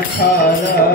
Vitthala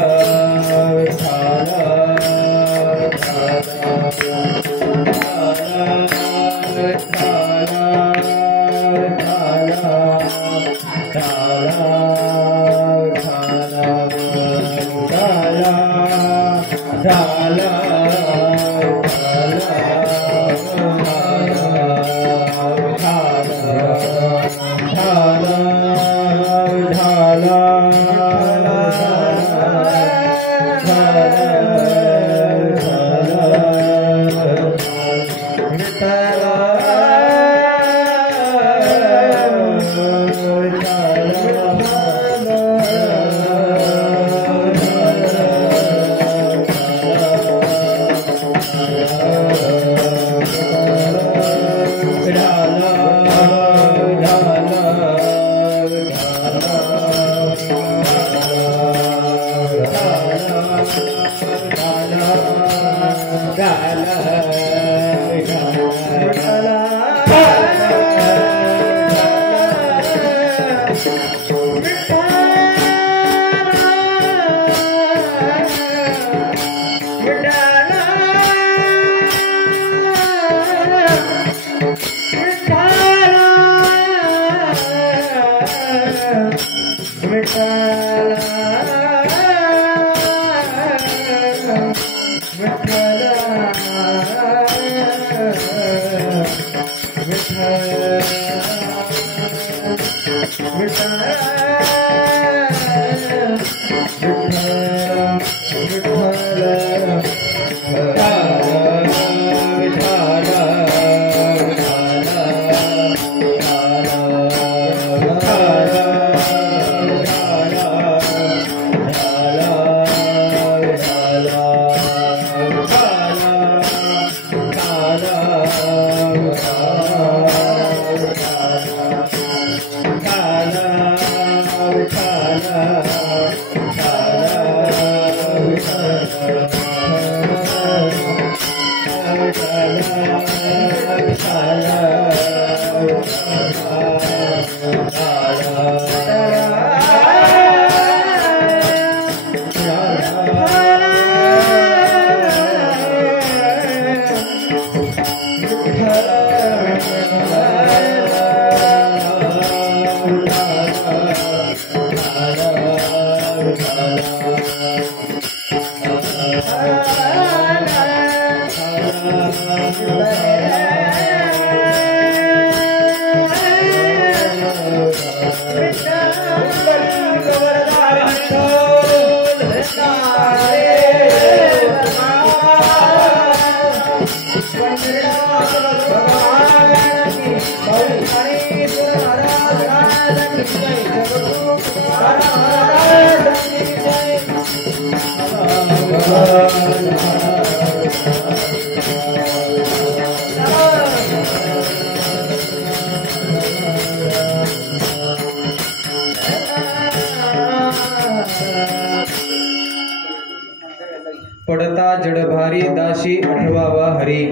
पडता जडभारी दाशी आठवावा हरी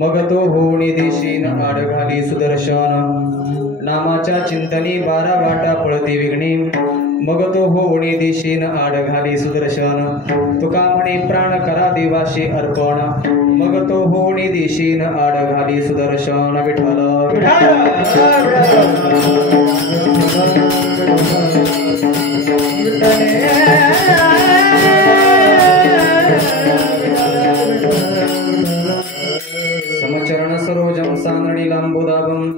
मग तो होणी देशीन आड घाली सुदर्शन नामाच्या चिंतनी 12 वाटा पळती विघ्नी मग तो होणी देशीन आड घाली सुदर्शन तुका म्हणे प्राण करा देवाशी अर्पण मग तो होणी देशीन आड घाली सुदर्शन विठ्ठल समचरण सरोजं सानणीलाम्बुदाभं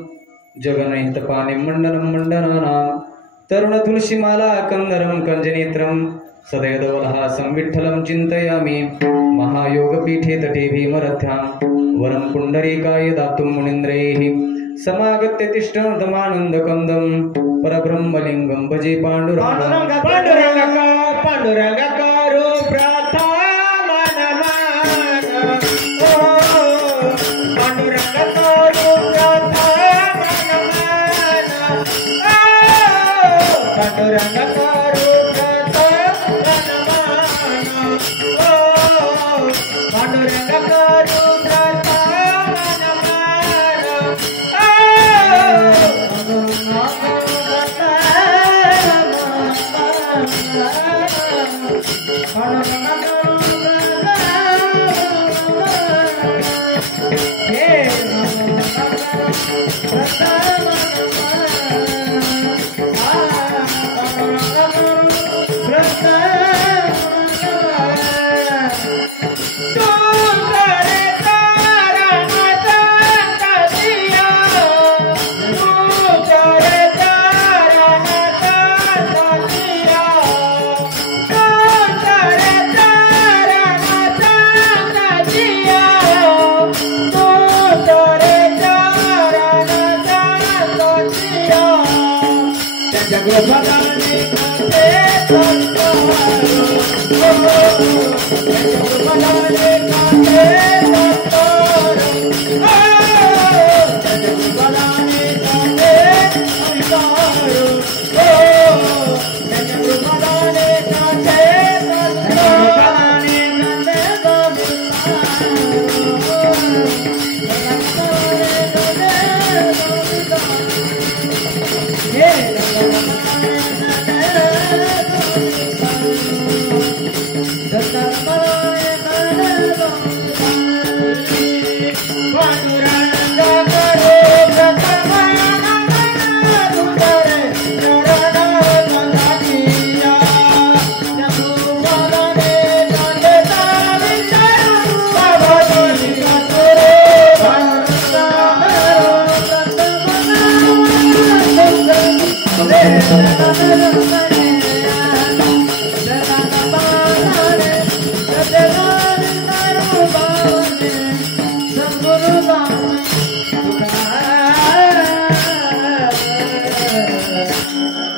जगनैतपानि मंडनं मंडनानां तरुण तुलसीमाला कंदरं कंजनेत्रं सदैवदवलहासं विठ्ठलं चिन्तयामि महायोगपीठे तटे भीमरथ्यां वरं पुण्डरीकाय दातुं मुनीन्द्रैः समागत्य तिष्ठन्तमानन्दकन्दं परब्रह्मलिङ्गं भजे पाण्डुरङ्गं पाण्डुरङ्गकारो प्राता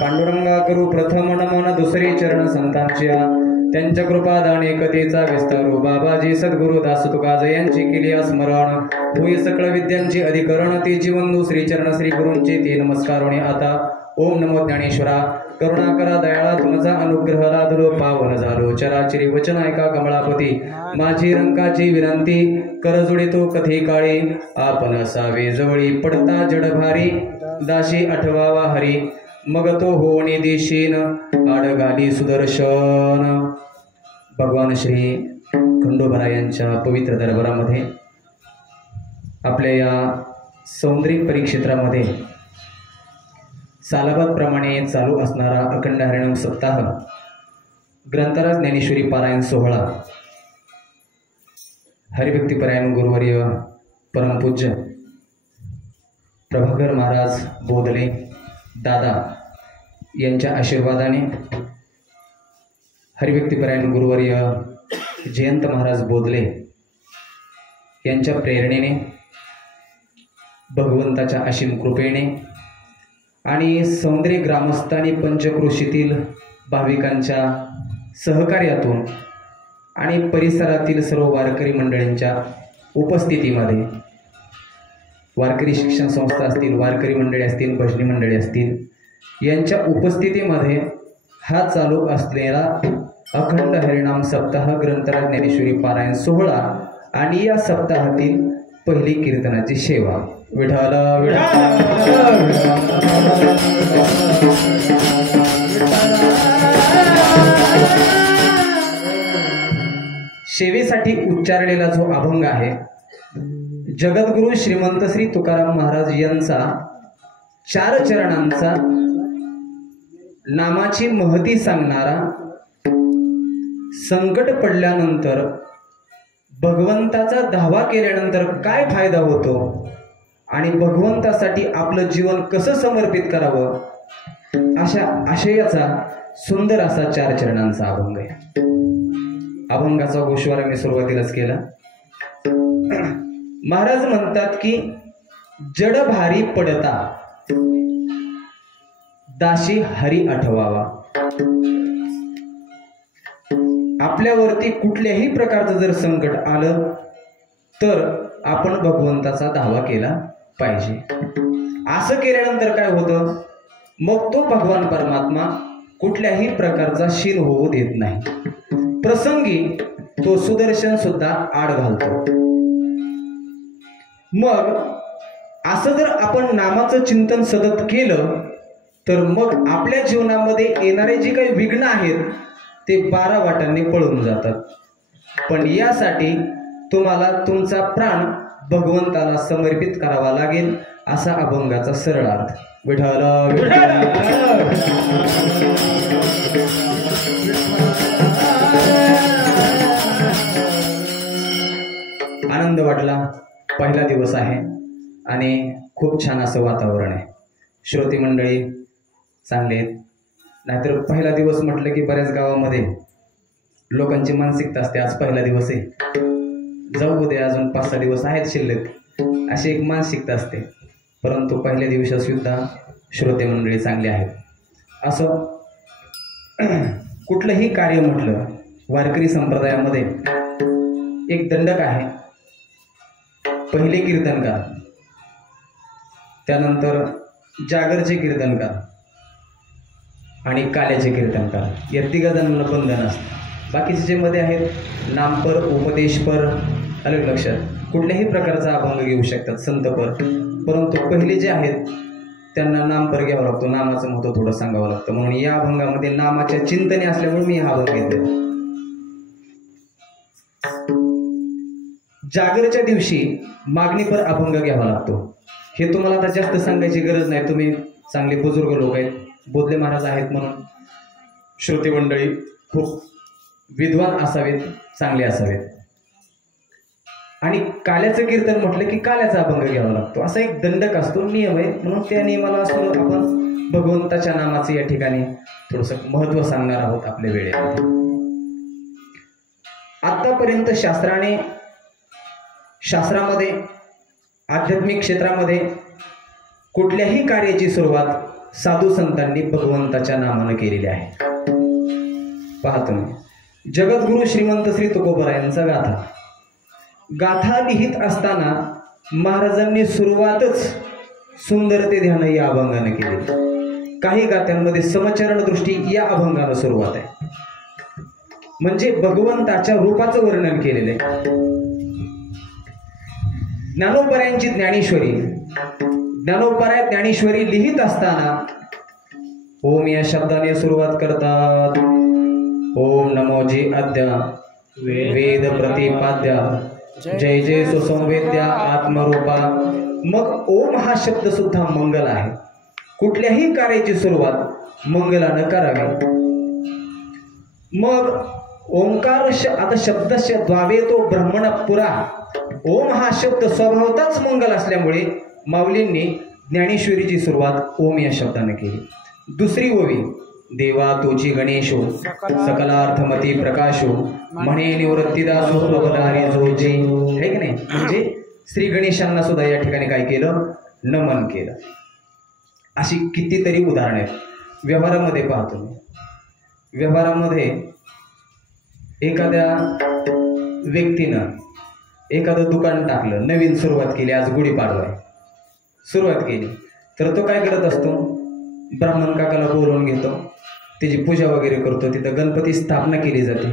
पांडुरंगा करू प्रथम नमन दुसरी चरण संतांच्या त्यांच्या कृपादान एकतेचा विस्तारू बाबाजी सद्गुरु दास तुकाज यांची केली स्मरण होई सकळ विद्यांची अधिकरण ते जीवंदू श्रीचरण श्री गुरूंचे ते नमस्कारोने आता ओम नमो ज्ञानेश्वरा करुणा करा दयाळा तुमचा अनुग्रह लादलो पावन झालो चराचरी वचन ऐका कमळापती माझी रंकाची विनंती करजोडी तो कथे काळी आपण असावे जवळी पडता जडभारी दाशी आठवावा हरी मग तो होणे देशीन आडगाली सुदर्शन. भगवान श्री खंडोबा यांच्या पवित्र दरबारामध्ये आपल्या या सौंदर्य परिक्षेत्रामध्ये सालाबादप्रमाणे चालू असणारा अखंड हरिनाम सप्ताह ग्रंथराज ज्ञानेश्वरी पारायण सोहळा हरिभक्तीपरायण गुरुवर्य परमपूज्य प्रभाकर महाराज बोधले दादा यांच्या आशीर्वादाने हरिभक्तीपरायण गुरुवर्य जयंत महाराज बोधले यांच्या प्रेरणेने भगवंताच्या असीम कृपेने आणि सौंदर्य ग्रामस्थानी पंचक्रोशीतील भाविकांच्या सहकार्यातून आणि परिसरातील सर्व वारकरी मंडळींच्या उपस्थितीमध्ये वारकरी शिक्षण संस्था असतील वारकरी मंडळी असतील भजनी मंडळी असतील यांच्या उपस्थितीमध्ये हा चालू असलेला अखंड हरिनाम सप्ताह ग्रंथराज ज्ञानेश्वरी पारायण सोहळा आणि या सप्ताहातील पहिली कीर्तनाची सेवा विठ्ठल सेवेसाठी उच्चारलेला जो अभंग आहे जगद्गुरु श्रीमंत श्री तुकाराम महाराज यांचा 4 चरणांचा नामाची महती सांगणारा संकट पडल्यानंतर भगवंताचा धावा केल्यानंतर काय फायदा होतो आणि भगवंतासाठी आपलं जीवन कसं समर्पित करावं अशा आशयाचा सुंदर असा 4 चरणांचा अभंग आहे. अभंगाचा गोषवारा मी सुरुवातीलाच केला. महाराज म्हणतात की जड भारी पडता दाशी हरी आठवावा. आपल्यावरती कुठल्याही प्रकारचं जर संकट आलं तर आपण भगवंताचा धावा केला पाहिजे. असं केल्यानंतर काय होतं मग तो भगवान परमात्मा कुठल्याही प्रकारचा शीन होऊ देत नाही. प्रसंगी तो सुदर्शन सुद्धा आड घालतो. मग असं जर आपण नामाचं चिंतन सतत केलं तर मग आपल्या जीवनामध्ये येणारे जे काही विघ्न आहेत ते 12 वाटांनी पळून जातात. पण यासाठी तुम्हाला तुमचा प्राण भगवंताला समर्पित करावा लागेल असा अभंगाचा सरळ अर्थ. विठ्ठल आनंद वाटला. पहिला दिवस आहे आणि खूप छान असं वातावरण आहे. श्रोती मंडळी चांगले आहेत. नाहीतर पहिला दिवस म्हटलं की बऱ्याच गावामध्ये लोकांची मानसिकता असते आज पहिला दिवस आहे जाऊ दे अजून 5-6 दिवस आहेत शिल्लक अशी एक मानसिकता असते. परंतु पहिल्या दिवशी सुद्धा श्रोते मंडळी चांगले आहेत. असं कुठलंही कार्य म्हटलं वारकरी संप्रदायामध्ये एक दंडक आहे. पहिले कीर्तनकार, त्यानंतर जागरचे कीर्तनकार आणि काल्याचे कीर्तनकार या 3 जणांना बंधन असतं. बाकीचे जे मध्ये आहेत नामपर, उपदेशपर, आलं लक्षात? कुठल्याही प्रकारचा अभंग घेऊ शकतात संतपर, परंतु पहिले जे आहेत त्यांना नामपर घ्यावं लागतो, नामाचं महत्त्व थोडं सांगावं लागतं. म्हणून या अभंगामध्ये नामाच्या चिंतने असल्यामुळे मी हा अभंग घेतला. जागरच्या दिवशी मागणीपर अभंग घ्यावा लागतो. हे तुम्हाला आता जास्त सांगायची गरज नाही, तुम्ही चांगले बुजुर्ग लोक आहेत, बोधले महाराज आहेत म्हणून श्रोते मंडळी खूप विद्वान असावेत, चांगले असावेत. आणि काल्याचं कीर्तन म्हटलं की काल्याचा अभंग घ्यावा लागतो, असा एक दंडक असतो, नियम आहे. म्हणून त्या नियमाला असं आपण भगवंताच्या नामाचं या ठिकाणी थोडंसं महत्त्व सांगणार आहोत आपल्या वेळेत. आतापर्यंत शास्त्रामध्ये आध्यात्मिक क्षेत्रामध्ये कुठल्याही कार्याची सुरुवात साधू संतांनी भगवंताच्या नामानं केलेली आहे. पहा तुम्ही, जगद्गुरु श्रीमंत श्री तुकोबरायांचा गाथा लिहित असताना महाराजांनी सुरुवातच सुंदरते ध्यान या अभंगाने केली. काही गाथ्यांमध्ये समचरण दृष्टी या अभंगाला सुरुवात आहे, म्हणजे भगवंताच्या रूपाचं वर्णन केलेलं आहे. ज्ञानोबरायांची ज्ञानेश्वरी लिहित असताना ओम या शब्दाने सुरुवात करतात. ओम नमो जी अद्या वेद प्रतिपाद्या जय जय सुसंवेद्या आत्मरूपा. मग ओम हा शब्द सुद्धा मंगल आहे. कुठल्याही कार्याची सुरुवात मंगलानं करावी. मग ओंकार आता शब्दस्य द्वावे तो ब्रह्मण पुरा. ओम हा शब्द स्वभावतच मंगल असल्यामुळे माऊलींनी ज्ञानेश्वरीची सुरुवात ओम या शब्दाने केली. दुसरी ओवी, देवा तुझी गणेशो सकलार्थमती प्रकाशो म्हणे निवृत्तीदासो प्रबलहारी जो जे, है की नाही? म्हणजे श्री गणेशांना सुद्धा या ठिकाणी काय केलं? नमन केलं. अशी कितीतरी उदाहरणे आहेत. व्यवहारामध्ये पाहतो, व्यवहारामध्ये एखाद्या व्यक्तीनं एखादं दुकान टाकलं, नवीन सुरुवात केली, आज गुढीपाडवा आहे, सुरुवात केली, तर तो काय करत असतो? ब्राह्मण काकाला बोलवून घेतो, त्याची पूजा वगैरे करतो, तिथं गणपती स्थापना केली जाते,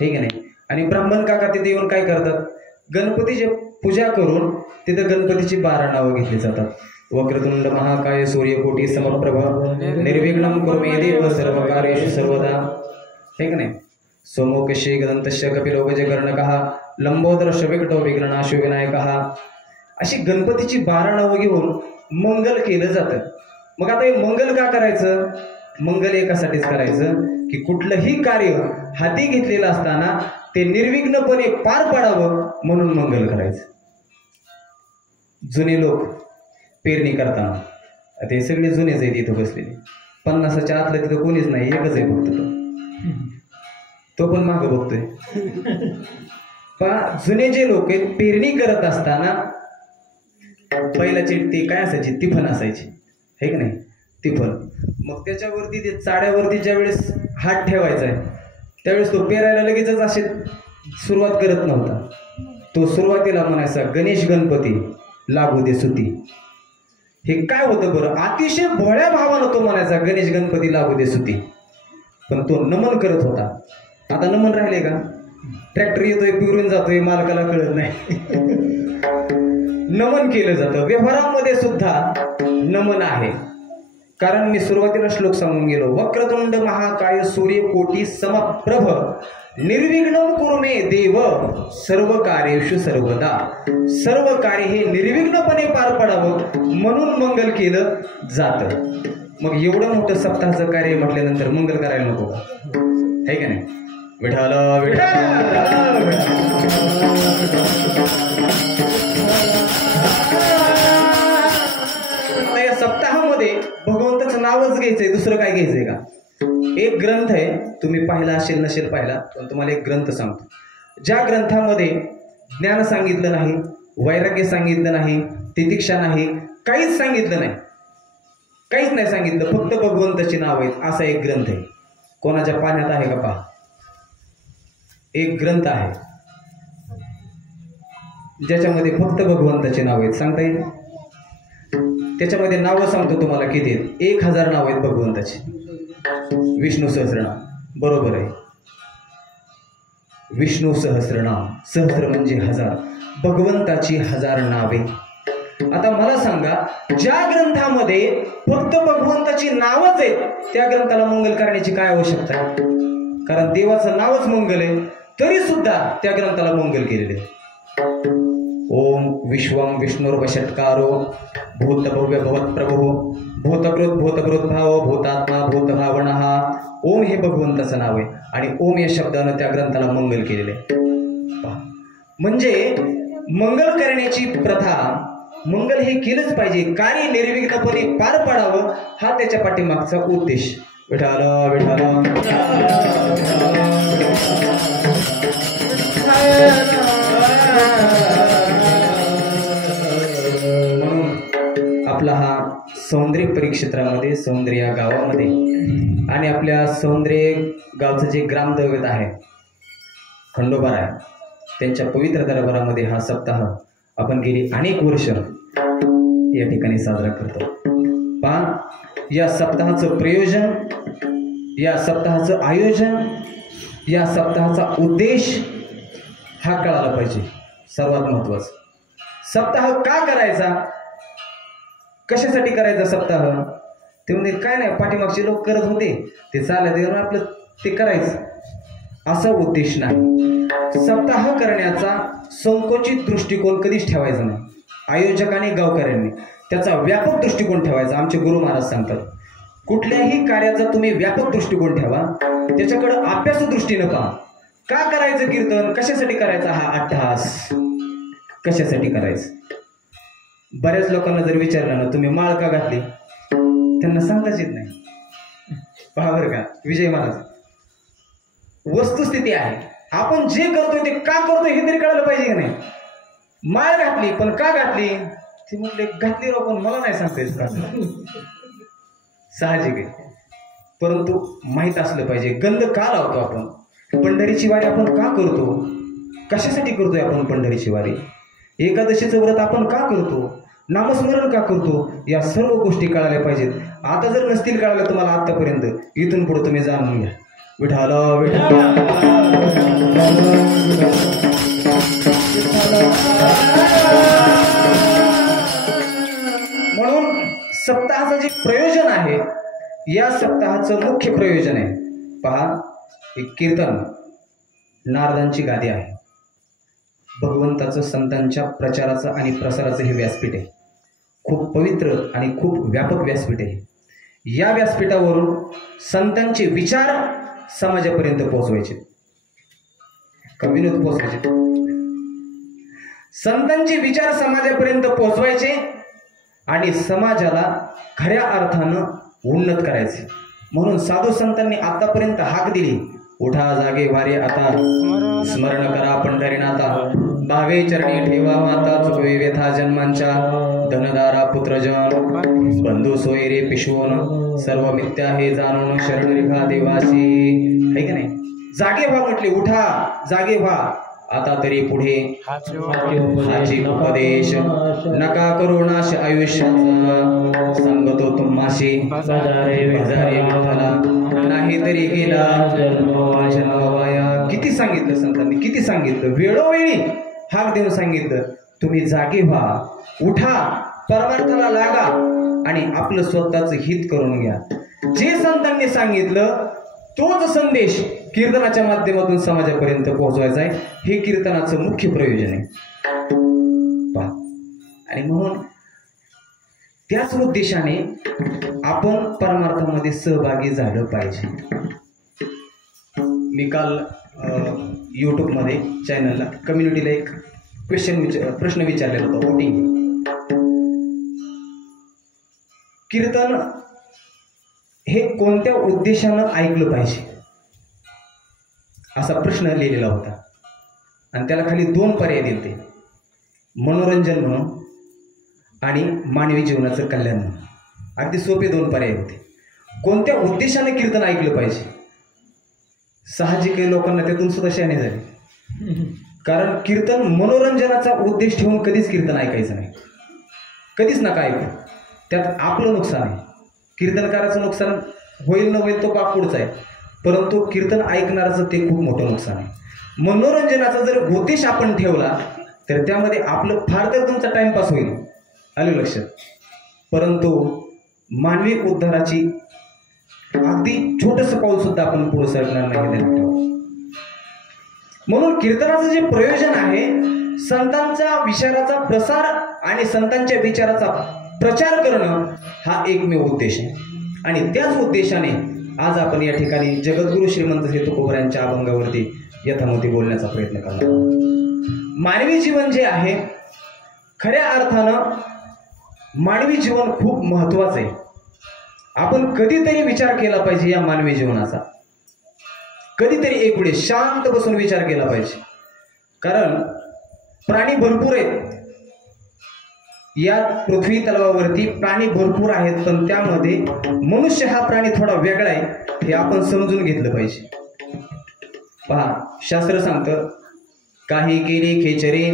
हे की नाही? आणि ब्राह्मण काका तिथे येऊन काय करतात? गणपतीची पूजा करून तिथं गणपतीची 12 नावं घेतली जातात. वक्रतुंड महाकाय सूर्यकोटी समप्रभ निर्विघ्नं कुरु मे देव सर्वकार्येषु सर्वदा, हे की नाही? सोमोकशे गदंतश्य कपिलो गजकर्णकः लंबोदरश्य विकटो विघ्ननाशो विनायकः. अशी गणपतीची 12 नावं घेऊन मंगल केलं जातं. मग आता हे मंगल का करायचं? मंगल एकासाठीच करायचं की कुठलंही कार्य हाती घेतलेलं असताना ते निर्विघ्नपणे पार पाडावं, म्हणून मंगल करायचं. जुने लोक पेरणी करताना, ते सगळे जुनेच आहेत इथं बसलेले, 50च्या आतलं तिथं कोणीच नाही, एकच आहे फक्त तो पण मागं बघतोय. पण जुने जे लोक आहेत, पेरणी करत असताना पहिल्याची ती काय असायची? तिफन असायची, हे की नाही? तिफन. मग त्याच्यावरती ते चाड्यावरती ज्या वेळेस हात ठेवायचा आहे त्यावेळेस तो पेरायला लगेचच अशी सुरुवात करत नव्हता. तो सुरुवातीला म्हणायचा गणेश गणपती लागू दे सुती. हे काय होतं बरं? अतिशय भोळ्या भावानं तो म्हणायचा गणेश गणपती लागू दे सुती, पण तो नमन करत होता. आता नमन राहिले का? ट्रॅक्टर येतोय, पिवरून जातोय, मालकाला कळत नाही. नमन केलं जातं. व्यवहारामध्ये सुद्धा नमन आहे. कारण मी सुरुवातीला श्लोक सांगून गेलो, वक्रतुंड महाकाय सूर्यकोटी समप्रभ निर्विघ्नं कुरु मे देव सर्व कार्येषु सर्वदा. सर्व कार्य हे निर्विघ्नपणे पार पडावं म्हणून मंगल केलं जातं. मग एवढं मोठं सप्ताहाचं कार्य म्हटल्यानंतर मंगल करायला नको का? है का नाही? विठ्ठल या सप्ताहामध्ये भगवंताचं नावच घ्यायचंय, दुसरं काय घ्यायचंय का? एक ग्रंथ आहे, तुम्ही पाहिला असेल नसेल पाहिला, पण तुम्हाला एक ग्रंथ सांगतो. ज्या ग्रंथामध्ये ज्ञान सांगितलं नाही, वैराग्य सांगितलं नाही, तितिक्षा नाही, काहीच सांगितलं नाही, काहीच नाही सांगितलं, फक्त भगवंताची नाव आहेत, असा एक ग्रंथ आहे. कोणाच्या पाण्यात आहे का पहा? एक ग्रंथ आहे ज्याच्यामध्ये फक्त भगवंताची नाव आहेत. सांगता येईल? त्याच्यामध्ये नावं सांगतो तुम्हाला किती आहेत. 1000 नाव आहेत भगवंताची. विष्णू सहस्रनाम, बरोबर आहे. विष्णू सहस्रनाम, सहस्र म्हणजे 1000. भगवंताची 1000 नावे. आता मला सांगा, ज्या ग्रंथामध्ये फक्त भगवंताची नावच आहेत त्या ग्रंथाला मंगल करण्याची काय आवश्यकता आहे? कारण देवाचं नावच मंगल आहे, तरी सुद्धा त्या ग्रंथाला मंगल केलेले. ओम विश्वम विष्णुर्वषट्कारो भूत भव्य भवत प्रभो भूतकृत भूतकृद्भाव भूतात्मा भूतभावनः. ओम हे भगवंताचं नाव आहे आणि ओम या शब्दानं त्या ग्रंथाला मंगल केलेले. म्हणजे मंगल करण्याची प्रथा, मंगल हे केलंच पाहिजे, कार्य निर्विघ्नपणे पार पाडावं, हा त्याच्या पाठीमागचा उद्देश. विठाल विठाल. म्हणून आपला हा सौंदर्य परिक्षेत्रामध्ये, सौंदर्य या गावामध्ये आणि आपल्या सौंदर्य गावचं जे ग्रामदैवत आहे खंडोबा आहे, त्यांच्या पवित्र दरबारामध्ये हा सप्ताह आपण गेली अनेक वर्ष या ठिकाणी साजरा करतो. पण या सप्ताहाचं प्रयोजन, या सप्ताहाचं आयोजन, या सप्ताहाचा उद्देश हा कळाला पाहिजे. सर्वात महत्वाचं, सप्ताह का करायचा, कशासाठी करायचा सप्ताह? ते म्हणजे काय नाही, पाठीमागचे लोक करत होते ते चालायचं, आपलं ते करायचं, असा उद्देश नाही. सप्ताह करण्याचा संकोचित दृष्टिकोन कधीच ठेवायचा नाही. आयोजकांनी, गावकऱ्यांनी त्याचा व्यापक दृष्टिकोन ठेवायचा. आमचे गुरु महाराज सांगतात, कुठल्याही कार्याचा तुम्ही व्यापक दृष्टिकोन ठेवा, त्याच्याकडे अभ्यास दृष्टीनं पहा. का करायचं कीर्तन, कशासाठी करायचा हा अट्टहास, कशासाठी करायचं? बऱ्याच लोकांना जर विचारलं ना, तुम्ही माळ का घातली, त्यांना सांगताच येत नाही. पहा बरं का विजय महाराज, वस्तुस्थिती आहे, आपण जे करतोय ते का करतोय हे तरी कळायला पाहिजे की नाही. माळ घातली पण का घातली, ते म्हणले घातली राव, पण मला नाही सांगता येत का. साहजिक आहे, परंतु माहीत असलं पाहिजे. गंध का लावतो आपण, पंढरीची वारी आपण का करतो, कशासाठी करतोय आपण पंढरीची वारी, एकादशीचं व्रत आपण का करतो, नामस्मरण का करतो, या सर्व गोष्टी कळायला पाहिजेत. आता जर नसतील कळाल्या तुम्हाला आतापर्यंत, इथून पुढे तुम्ही जाणून घ्या. विठाल विठाल. म्हणून सप्ताहाचं जे प्रयोजन आहे, या सप्ताहाचं मुख्य प्रयोजन आहे, पहा, एक कीर्तन, नारदांची गादी आहे, भगवंताचं, संतांच्या प्रचाराचं आणि प्रसाराचं हे व्यासपीठ आहे. खूप पवित्र आणि खूप व्यापक व्यासपीठ आहे. या व्यासपीठावरून संतांचे विचार समाजापर्यंत पोहोचवायचे, का विनोद पोहोचवायचे, संतांचे विचार समाजापर्यंत पोहोचवायचे आणि समाजाला खऱ्या अर्थानं उन्नत करायचे. म्हणून साधू संतांनी आतापर्यंत हाक दिली, उठा जागे वारे आता, स्मरण करा पंढरीनाथा, भावे चरणी ठेवा माता, चुकवे व्यथा जन्मांच्या, धनदारा पुत्रजन, बंधू सोयरे पिशवून, सर्व मिथ्या हे जाणून शरण रेखा देवाची. है की नाही? जागे व्हा म्हटले, उठा जागे व्हा आता तरी पुढे, हाची उपदेश नका करू नाश आयुष्याचा, सांगतो तुम्हाशी हजारे माथाला, नाही तरी गेला जन्मवाया. किती सांगितलं संतांनी, किती सांगितलं, वेळोवेळी हाक देऊन सांगितलं, तुम्ही जागे व्हा, उठा, परमार्थाला लागा आणि आपलं स्वतःचं हित करून घ्या. जे संतांनी सांगितलं तोच संदेश कीर्तनाच्या माध्यमातून समाजापर्यंत पोहोचवायचा आहे. हे कीर्तनाचं मुख्य प्रयोजन आहे. आणि म्हणून त्याच उद्देशाने आपण परमार्थामध्ये सहभागी झालं पाहिजे. मी काल यूट्यूबमध्ये चॅनलला कम्युनिटीला एक प्रश्न विचारलेला होता, वोटिंग. कीर्तन हे कोणत्या उद्देशानं ऐकलं पाहिजे असा प्रश्न लिहिलेला होता आणि त्याला खाली 2 पर्याय दिले, मनोरंजन म्हणून आणि मानवी जीवनाचं कल्याण म्हणून. अगदी सोपे 2 पर्याय होते. कोणत्या उद्देशाने कीर्तन ऐकलं पाहिजे, साहजिक लोकांना त्यातून सुद्धा शहाणे झाले. कारण कीर्तन मनोरंजनाचा उद्देश ठेवून कधीच कीर्तन ऐकायचं नाही, कधीच नका ऐकू. त्यात आपलं नुकसान आहे, कीर्तनकाराचं नुकसान होईल न होईल तो बाप पुढचा आहे, परंतु कीर्तन ऐकणाराचं ते खूप मोठं नुकसान आहे. मनोरंजनाचा जर उद्देश आपण ठेवला तर त्यामध्ये आपलं फार तर तुमचा टाइमपास होईल, आलं लक्षात. परंतु मानवी उद्धाराची अगदी छोटंसं पाऊल सुद्धा आपण पुढे सरकणार नाही. म्हणून कीर्तनाचं जे प्रयोजन आहे, संतांच्या विचाराचा प्रसार आणि संतांच्या विचाराचा प्रचार करणं हा एकमेव उद्देश आहे. आणि त्याच उद्देशाने आज आपण या ठिकाणी जगद्गुरु श्रीमंत श्री तुकोबरायांच्या अभंगावरती यथामती बोलण्याचा प्रयत्न करणार. मानवी जीवन जे आहे, खऱ्या अर्थानं मानवी जीवन खूप महत्वाचं आहे. आपण कधीतरी विचार केला पाहिजे या मानवी जीवनाचा, कधीतरी एक वेळेस शांत बसून विचार केला पाहिजे. कारण प्राणी भरपूर आहेत या पृथ्वी तलावावरती, प्राणी भरपूर आहेत, पण त्यामध्ये मनुष्य हा प्राणी थोडा वेगळा आहे हे आपण समजून घेतलं पाहिजे. पहा, शास्त्र सांगतं, काही केले खेचरे,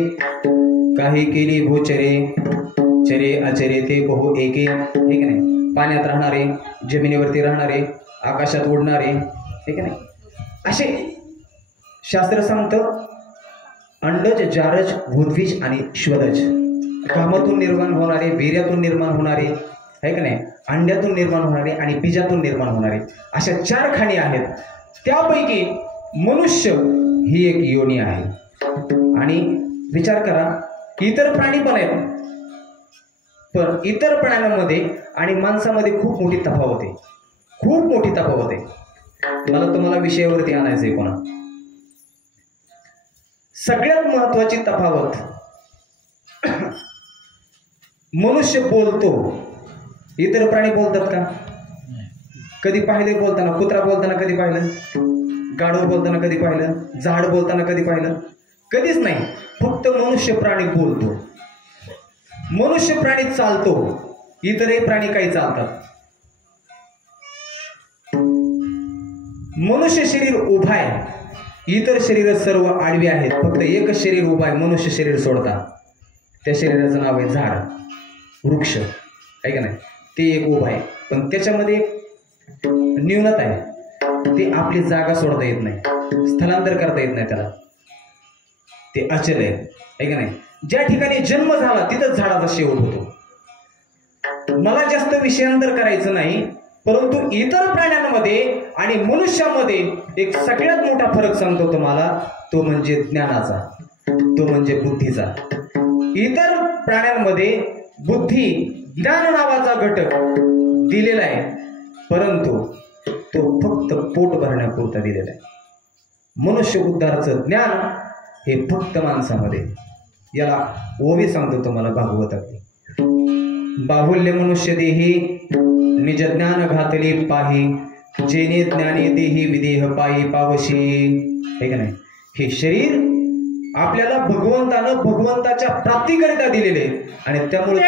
काही केली गोचरे, चरे अचरे ते बहु एके. हे की नाही? पाण्यात राहणारे, जमिनीवरती राहणारे, आकाशात उडणारे, हे की नाही, असे शास्त्र सांगतं. अंडज, जारज, भूद्विज आणि श्वदज, घामातून निर्माण होणारे, वीर्यातून निर्माण होणारे, आहे का नाही, अंड्यातून निर्माण होणारे आणि बीजातून निर्माण होणारे, अशा 4 खाणी आहेत. त्यापैकी मनुष्य ही एक योनी आहे. आणि विचार करा, इतर प्राणी पण आहेत, पण इतर प्राण्यांमध्ये आणि माणसामध्ये खूप मोठी तफावत आहे, खूप मोठी तफावत आहे. मला तुम्हाला विषयावरती आणायचंय. कोणा सगळ्यात महत्वाची तफावत, मनुष्य बोलतो, इतर प्राणी बोलतात का? कधी पाहिले बोलताना? कुत्रा बोलताना कधी पाहिलं? गाढव बोलताना कधी पाहिलं? झाड बोलताना कधी पाहिलं? कधीच नाही. फक्त मनुष्य प्राणी बोलतो, मनुष्य प्राणी चालतो, इतरही प्राणी काही चालतात. मनुष्य शरीर उभा आहे, इतर शरीर सर्व आडवी आहेत. फक्त एकच शरीर उभा आहे, मनुष्य शरीर सोडता. त्या शरीराचं नाव आहे झाड, वृक्ष, आहे का नाही? ते एक उभा आहे, पण त्याच्यामध्ये न्यूनता आहे. ते आपली जागा सोडता येत नाही, स्थलांतर करता येत नाही त्याला. ते अचल आहे का नाही? ज्या ठिकाणी जन्म झाला तिथंच झाडाचा शेवट होतो. मला जास्त विषयांतर करायचं नाही, परंतु इतर प्राण्यांमध्ये आणि मनुष्यामध्ये एक सगळ्यात मोठा फरक सांगतो तुम्हाला, तो म्हणजे ज्ञानाचा, तो म्हणजे बुद्धीचा. इतर प्राण्यांमध्ये बुद्धी, ज्ञान नावाचा घटक दिलेला आहे, परंतु तो फक्त पोट भरण्यापुरता दिलेला आहे. मनुष्य उद्धाराचं ज्ञान हे फक्त माणसामध्ये. याला ओवी सांगतो तुम्हाला भागवतातली, बाहुल्य मनुष्य देही निज ज्ञान घातली पाही, जेने ज्ञाने देही विदेह पायी पावशी. हे का नाही? हे शरीर आपल्याला भगवंतानं भगवंताच्या प्राप्तीकरिता दिलेले आणि त्यामुळे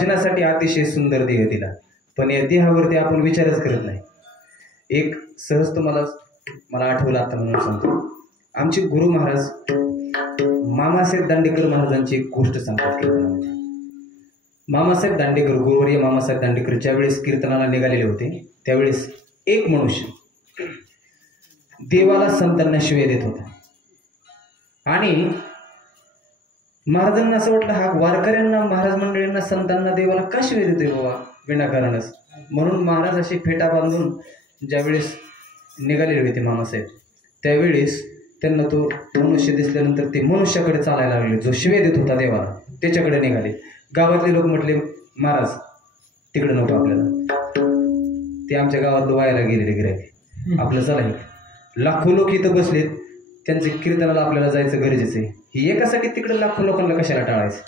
भजनासाठी अतिशय सुंदर देह दिला, पण या देहावरती आपण विचारच करत नाही. एक सहज मला आठवलं आता म्हणून सांगतो. आमचे गुरु महाराज मामासाहेब दांडेकर महाराजांची एक गोष्ट सांगतात कीर्तनामध्ये. मामासाहेब दांडेकर, गुरुवर्य मामासाहेब दांडेकर ज्यावेळेस कीर्तनाला निघालेले होते त्यावेळेस एक मनुष्य देवाला संतांना शिव्या देत होता. आणि महाराजांना असं वाटलं, हा वारकऱ्यांना, महाराज मंडळींना, संतांना देवाला का शिव्या देतोय बाबा विनाकारणच. म्हणून महाराज असे फेटा बांधून ज्यावेळेस निघालेले होते मामासाहेब, त्यावेळेस त्यांना तो मनुष्य दिसल्यानंतर ते मनुष्याकडे चालायला लागले, जो शिव्या देत होता देवाला त्याच्याकडे निघाले. गावातले लोक म्हटले, महाराज तिकडे नको आपल्याला, ते आमच्या गावात वायाला गेलेले गिऱ्हाईक, आपलं चला हे. लाखो लोक इथं बसलेत, त्यांचे कीर्तनाला आपल्याला जायचं गरजेचं आहे. ही एकासाठी तिकडे लाखो लोकांना कशाला टाळायचं.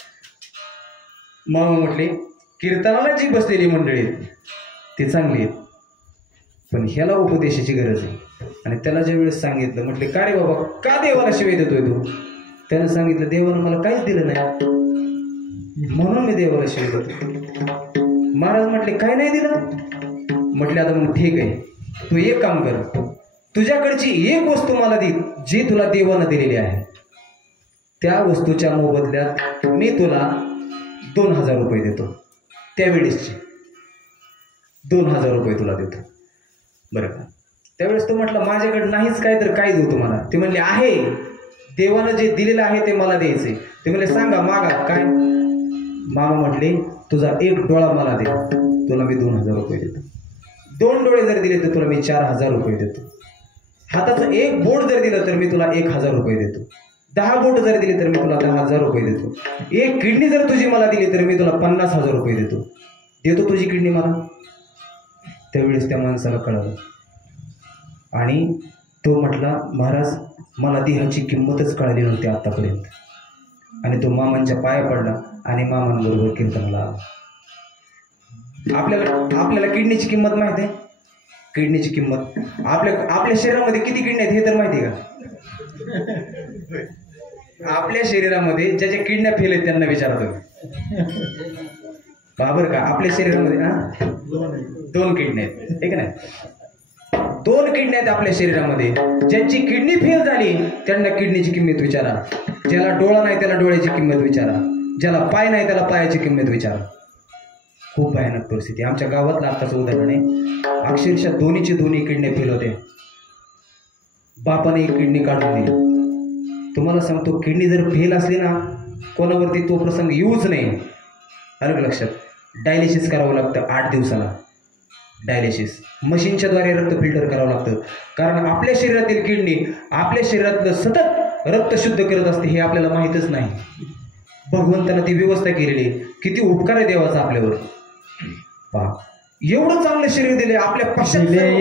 मामा म्हटले, कीर्तनाला जी बसलेली मंडळी ती चांगली आहेत, पण ह्याला उपदेशाची गरज आहे. आणि त्याला ज्या वेळेस सांगितलं, म्हटले का रे बाबा, का देवाला शिवाय देतोय तू. त्यानं सांगितलं, देवानं मला काहीच दिलं नाही म्हणून मी देवाला शिवाय देतो. महाराज म्हटले, काय नाही दिलं. म्हटले, आता मग ठीक आहे, तू एक काम कर, तुझ्याकडची एक वस्तू मला दे जी तुला देवानं दिलेली आहे, त्या वस्तूच्या मोबदल्यात मी तुला 2000 रुपये देतो. त्यावेळेसचे 2000 रुपये तुला देतो बरं का. त्यावेळेस तो म्हटला, माझ्याकडे नाहीच काय तर काय देऊ तुम्हाला. ते म्हणले, आहे देवानं जे दिलेलं आहे ते मला द्यायचे. ते म्हणले, सांगा मागा काय. मामा म्हटले, तुझा एक डोळा मला दे, तुला मी 2000 रुपये देतो. 2 डोळे जर दिले तर तुला मी 4000 रुपये देतो. हाताचं एक बोट जर दिलं तर मी तुला 1000 रुपये देतो. 10 बोट जर दिली तर मी तुला 10,000 रुपये देतो. एक किडनी जर तुझी मला दिली तर मी तुला 50,000 रुपये देतो तुझी किडनी मला. त्यावेळेस त्या माणसाला कळालं आणि तो म्हटला, महाराज मला देहाची किंमतच कळाली नव्हती आतापर्यंत. आणि तो मामांच्या पाया पडला आणि मामांबरोबर कीर्तनाला आला. आपल्याला किडनीची किंमत माहिती आहे. किडनीची किंमत आपल्या शरीरामध्ये किती किडनी आहेत हे तर माहिती आहे का. आपल्या शरीरामध्ये ज्याच्या किडन्या फेल आहेत त्यांना विचारतो बाबर का. आपल्या शरीरामध्ये 2 किडनी आहेत, ठीक आहे ना. 2 किडनी आहेत आपल्या शरीरामध्ये. ज्यांची किडनी फेल झाली त्यांना किडनीची किंमत विचारा. ज्याला डोळा नाही त्याला डोळ्याची किंमत विचारा. ज्याला पाय नाही त्याला पायाची किंमत विचारा. खूप भयानक परिस्थिती. आमच्या गावातलं आत्ताचं उदाहरण आहे. अक्षरशः दोन्ही किडनी फेल होते. बापाने एक किडनी काढून दिली. तुम्हाला सांगतो, किडनी जर फेल असली ना कोणावरती तो प्रसंग येऊच नाही. अलग लक्षात. डायलिसिस करावं लागतं 8 दिवसाला. डायलिसिस मशीनच्या द्वारे रक्त फिल्टर करावं लागतं. कारण आपल्या शरीरातील किडनी आपल्या शरीरातलं सतत रक्त शुद्ध करत असते हे आपल्याला माहीतच नाही. भगवंतानं ती व्यवस्था केलेली. किती उपकार आहे देवाचा आपल्यावर. पहा, एवढं चांगलं शरीर दिले आपल्या पश्चात नागे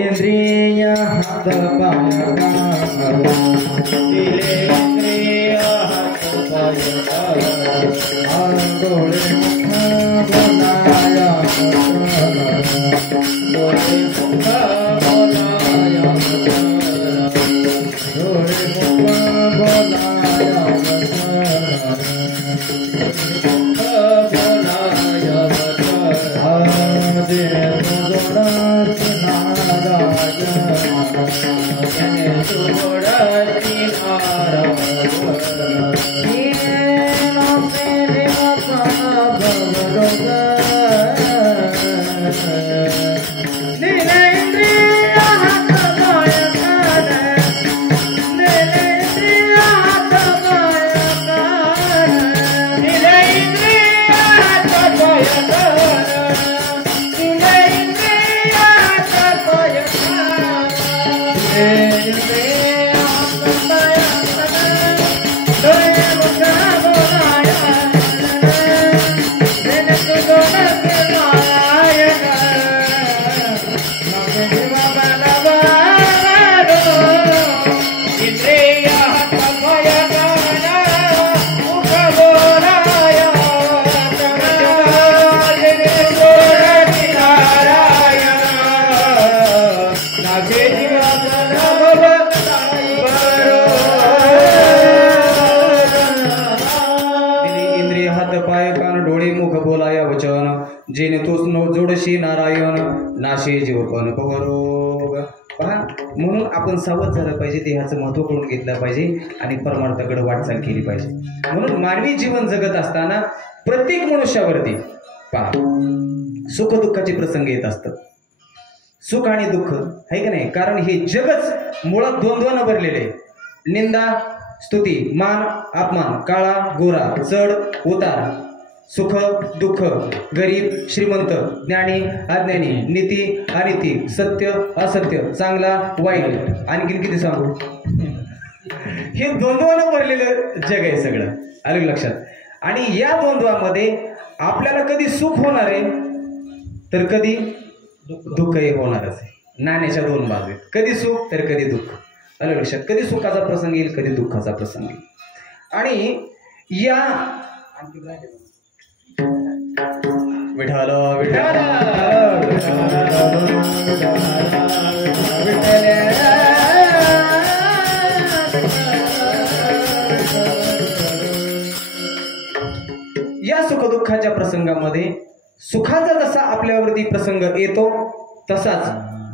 नारायण नाशे जीवपण भवरोग. पहा, म्हणून आपण सावध झालं पाहिजे, देहाचं महत्त्व करून घेतलं पाहिजे आणि परमार्थाकडे वाटचाल केली पाहिजे. म्हणून मानवी जीवन जगत असताना प्रत्येक मनुष्यावरती पहा सुख दुःखाचे प्रसंग येत असतात. सुख आणि दुःख आहे का नाही, कारण हे जगच मुळात द्वंद्वानं भरलेले आहे. निंदा स्तुती, मान अपमान, काळा गोरा, चढ उतार, सुख दुःख, गरीब श्रीमंत, ज्ञानी अज्ञानी, नीती अनिती, सत्य असत्य, चांगला वाईट, आणखीन किती सांगू. हे द्वंद्वानं भरलेलं जग आहे सगळं, आलं लक्षात. आणि या द्वंद्वामध्ये आपल्याला कधी सुख होणार आहे तर कधी दुःखही होणारच आहे. नाण्याच्या दोन बाजू आहेत, कधी सुख तर कधी दुःख, आलं लक्षात. कधी सुखाचा प्रसंग येईल, कधी दुःखाचा प्रसंग येईल. आणि या विठ्ठल विठ्ठल या सुखदुःखाच्या प्रसंगामध्ये सुखाचा जसा आपल्यावरती प्रसंग येतो तसाच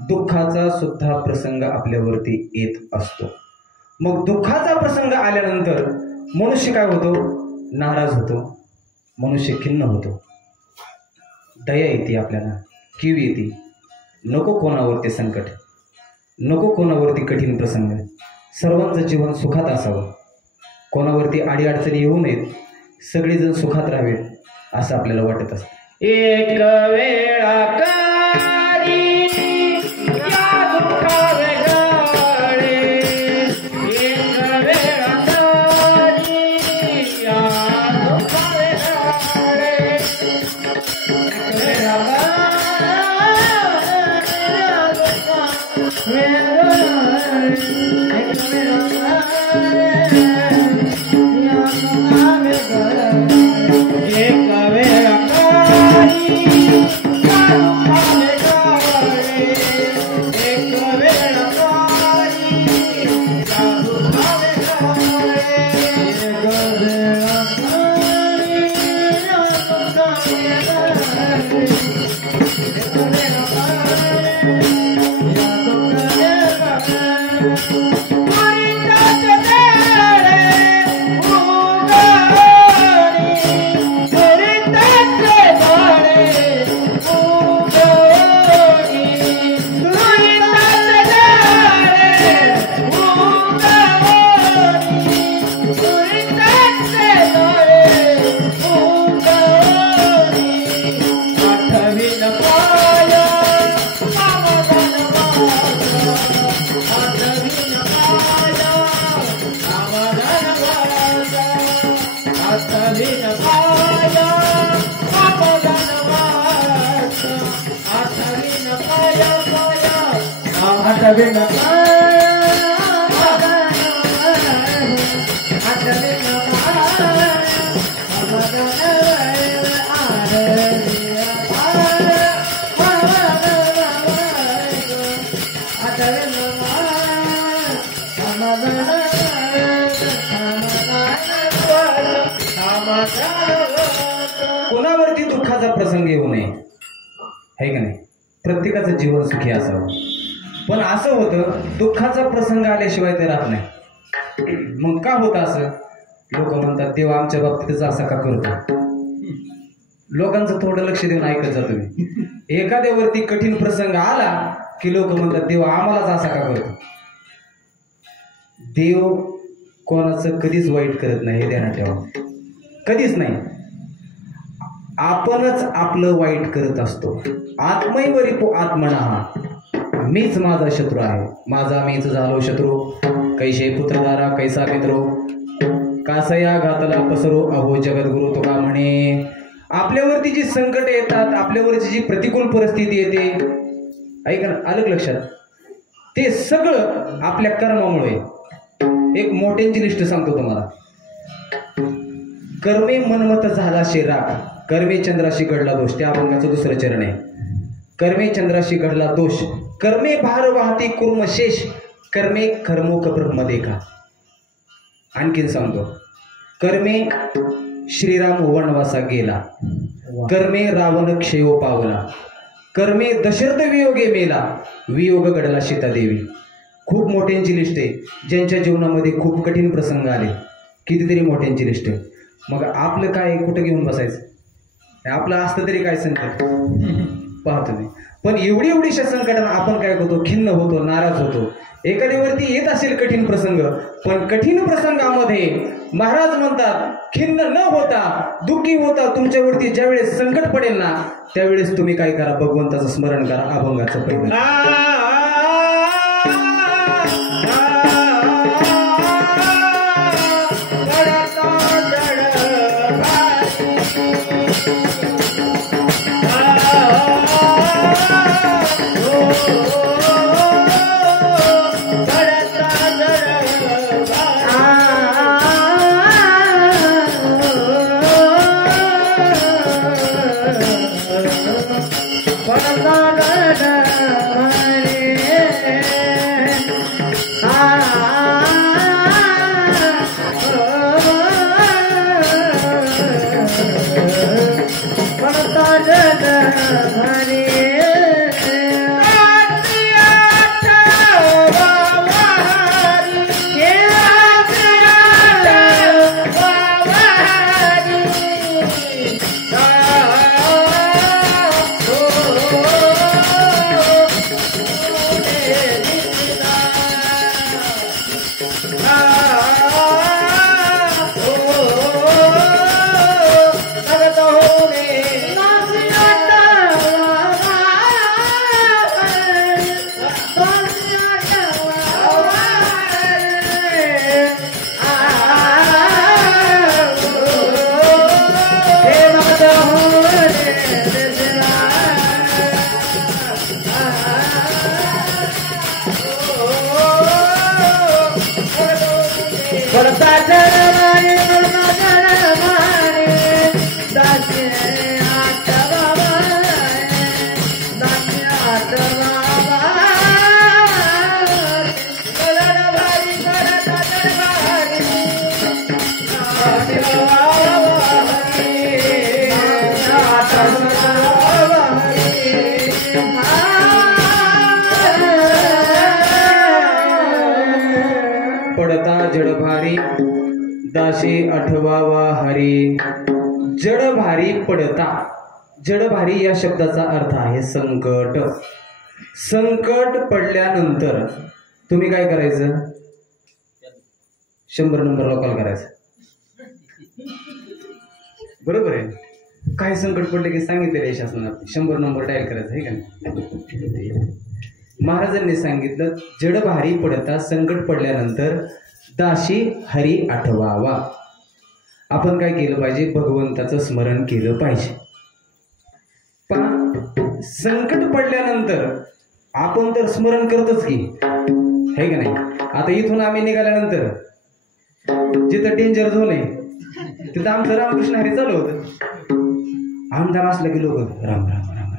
दुःखाचा सुद्धा प्रसंग आपल्यावरती येत असतो. मग दुःखाचा प्रसंग आल्यानंतर मनुष्य काय होतो, नाराज होतो, मनुष्य खिन्न होतो, दया येते, आपल्याला कीव येते. नको कोणावरती संकट, नको कोणावरती कठीण प्रसंग, सर्वांचं जीवन सुखात असावं, कोणावरती अडीअडचणी येऊ नयेत, सगळेजण सुखात राहावेत असं आपल्याला वाटत असतं. एक वेळा कारी या दुःखावे गाळे, एक वेळा कारी या दुःखावे गाळे, एक वेळा कोणावरती दुःखाचा प्रसंग येऊ नये, आहे का नाही. प्रत्येकाचं जीवन सुखी असावं. पण असं होतं, दुःखाचा प्रसंग आल्याशिवाय ते राहत नाही. मग का होतं असं? लोक म्हणतात देव आमच्या बाबतीतच असा का करतो. लोकांचं थोडं लक्ष देऊन ऐकत जा तुम्ही. एखाद्यावरती कठीण प्रसंग आला की लोक म्हणतात देव आम्हालाच असा का करतो. देव कोणाचं कधीच वाईट करत नाही, हे ध्यानात ठेवा. कधीच नाही. आपणच आपलं वाईट करत असतो. आत्मैवरिपो आत्मनः, मीच माझा शत्रू आहे, माझा मीच झालो शत्रू. कैसे पुत्रधारा कैसा मित्रो, कासया घातला पसरो अहो जगद्गुरु तुका म्हणे. आपल्यावरती जी संकट येतात, आपल्यावरची जी प्रतिकूल परिस्थिती येते, ऐका ना, आलं लक्षात, ते सगळं आपल्या कर्मामुळे. एक मोठ्यांची लिस्ट सांगतो तुम्हाला. कर्मे मनमत झाला शेराग, कर्मे चंद्राशी घडला दोष. त्या अभंगाचं दुसरं चरण आहे. कर्मे चंद्राशी घडला दोष, कर्मे भार वाहती कुर्म शेष, कर्मे कर्मोक ब्रह्म देखा. आणखीन सांगतो. कर्मे श्रीराम वनवासा गेला, कर्मे रावण क्षयो पावला, कर्मे दशरथ वियोगे मेला, वियोग घडला सीतादेवी. खूप मोठ्यांची लिस्ट आहे ज्यांच्या जीवनामध्ये खूप कठीण प्रसंग आले, कितीतरी मोठ्यांची लिस्ट आहे. मग आपलं काय कुठं घेऊन बसायचं? आपलं असतं तरी काय संकट पाहतो मी. पण एवढीशा संकटांना आपण काय करतो? खिन्न होतो, नाराज होतो. एखाद्यावरती येत असेल कठीण प्रसंग, पण कठीण प्रसंगामध्ये महाराज म्हणतात खिन्न न होता, दुःखी होता, तुमच्यावरती ज्यावेळेस संकट पडेल ना त्यावेळेस तुम्ही काय करा? भगवंताचं स्मरण करा. अभंगाचं पहिलं जडभारी दाशी आठवावा हरी. जडभारी पडता, जडभारी या शब्दाचा अर्थ आहे संकट. संकट पडल्यानंतर तुम्ही काय करायचं? 100 नंबरला कॉल करायचा. बरोबर आहे. काय संकट पडले की सांगितले रे शासनात 100 नंबर डायल करायचा आहे का? महाराजांनी सांगितलं जडभारी पडता, संकट पडल्यानंतर दाशी हरी आठवावा. आपण काय केलं पाहिजे? भगवंताचं स्मरण केलं पाहिजे. पण संकट पडल्यानंतर आपण तर स्मरण करतोच की, हे का नाही? आता इथून आम्ही निघाल्यानंतर जिथं डेंजर झोन आहे तिथं आमचं रामकृष्ण हरी चालू होतं. आमदार असलं की लोक राम राम राम राम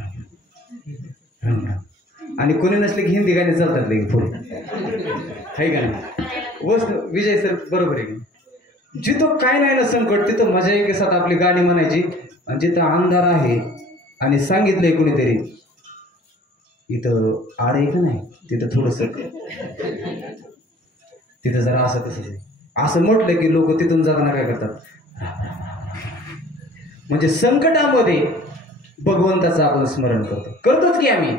राम राम, आणि कोणी नसले की हिंदी गाणे चालतात लगे पुढे, है का नाही? वस्त विजय सर बरोबर आहे. जिथं काय नाही ना संकट तिथं मजा एक साथ आपली गाणी म्हणायची. आणि जिथं अंधार आहे आणि सांगितलंय कोणीतरी इथं आड आहे का नाही, तिथं थोडंसं तिथं जरा असं तसं असं म्हटलं की लोक तिथून जाताना काय करतात? म्हणजे संकटामध्ये भगवंताचं आपण स्मरण करतोच की आम्ही.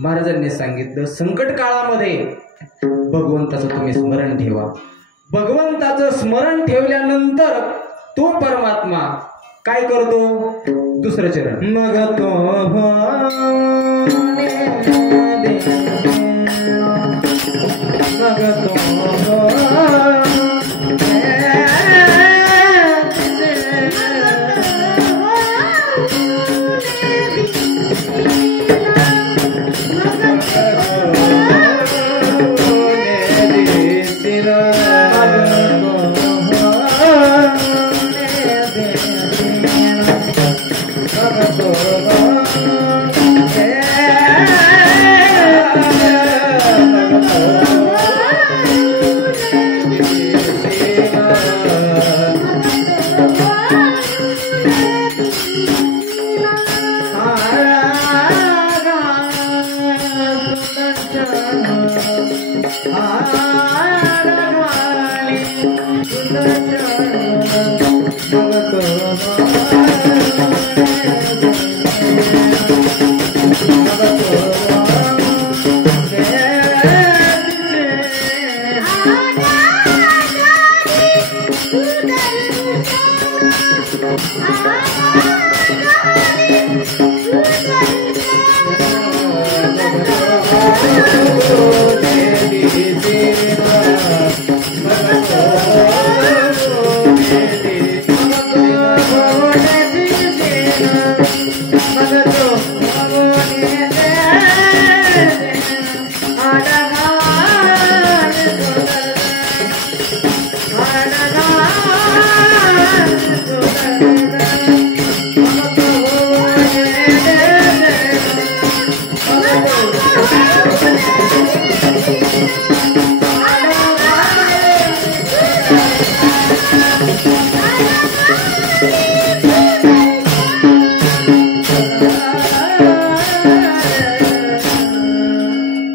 महाराजांनी सांगितलं संकट काळामध्ये भगवंताचं तुम्ही स्मरण ठेवा. भगवंताचं स्मरण ठेवल्यानंतर तो परमात्मा काय करतो? दुसरं चरण मग तो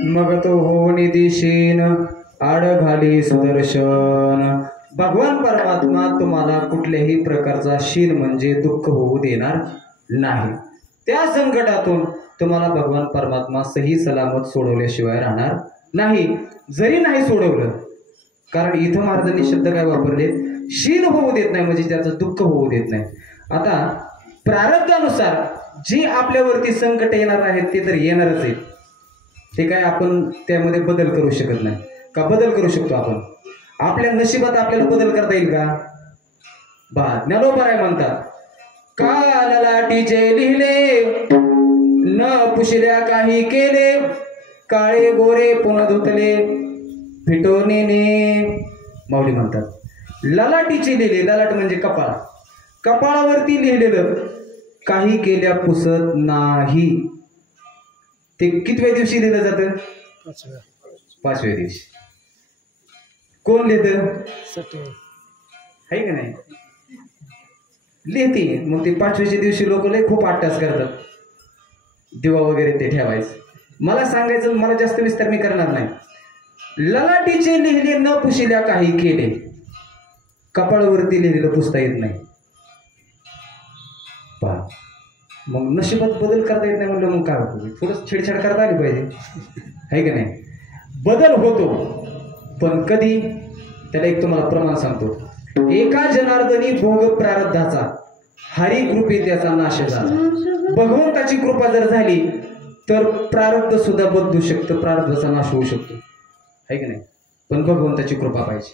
मग तो होऊन दिशेन आड घाली सुदर्शन. भगवान परमात्मा तुम्हाला कुठल्याही प्रकारचा शीन म्हणजे दुःख होऊ देणार नाही. त्या संकटातून तुम्हाला भगवान परमात्मा सही सलामत सोडवल्याशिवाय राहणार नाही. जरी नाही सोडवलं, कारण इथं महाराजांनी शब्द काय वापरले, शीन होऊ देत नाही म्हणजे त्याचं दुःख होऊ देत नाही. आता प्रारब्धानुसार जे आपल्यावरती संकट येणार आहेत ते तर येणारच आहेत. ते काय आपण त्यामध्ये बदल करू शकत नाही का? बदल करू शकतो आपण. आपल्या नशिबात आपल्याला बदल करता येईल का? ज्ञानोबा म्हणतात, काल लाटीचे लिहिले न पुशल्या काही केले, काळे गोरे पुन धुतले फिटोनीने. माऊली म्हणतात ललाटीचे लिहिले, ललाट म्हणजे कपाळ, कपाळावरती लिहिलेलं काही केल्या पुसत नाही. ते कितव्या दिवशी लिहिलं जातं? पाचव्या दिवशी. कोण लिहित आहे का नाही? लिहिते. मग ते पाचव्याच्या दिवशी लोक लय खूप अट्टास करतात, दिवा वगैरे ते ठेवायचं. मला सांगायचं, मला जास्त विस्तार मी करणार नाही. ललाटीचे लिहिले न पुशिल्या काही केले, कपाळावरती लिहिलेलं पुसता येत नाही. पहा, मग नशिबात बदल करता येत नाही म्हणलं मग काय होतं? थोडंसं छेडछाड करता आली पाहिजे, आहे का नाही? बदल होतो, पण कधी? त्याला एक तुम्हाला प्रमाण सांगतो. एका जनार्दनी भोग प्रारब्धाचा, हरी कृपे त्याचा नाश झाला. भगवंताची कृपा जर झाली तर प्रारब्ध सुद्धा बदलू शकतं, प्रारब्धाचा नाश होऊ शकतो, आहे का नाही? पण भगवंताची कृपा पाहिजे.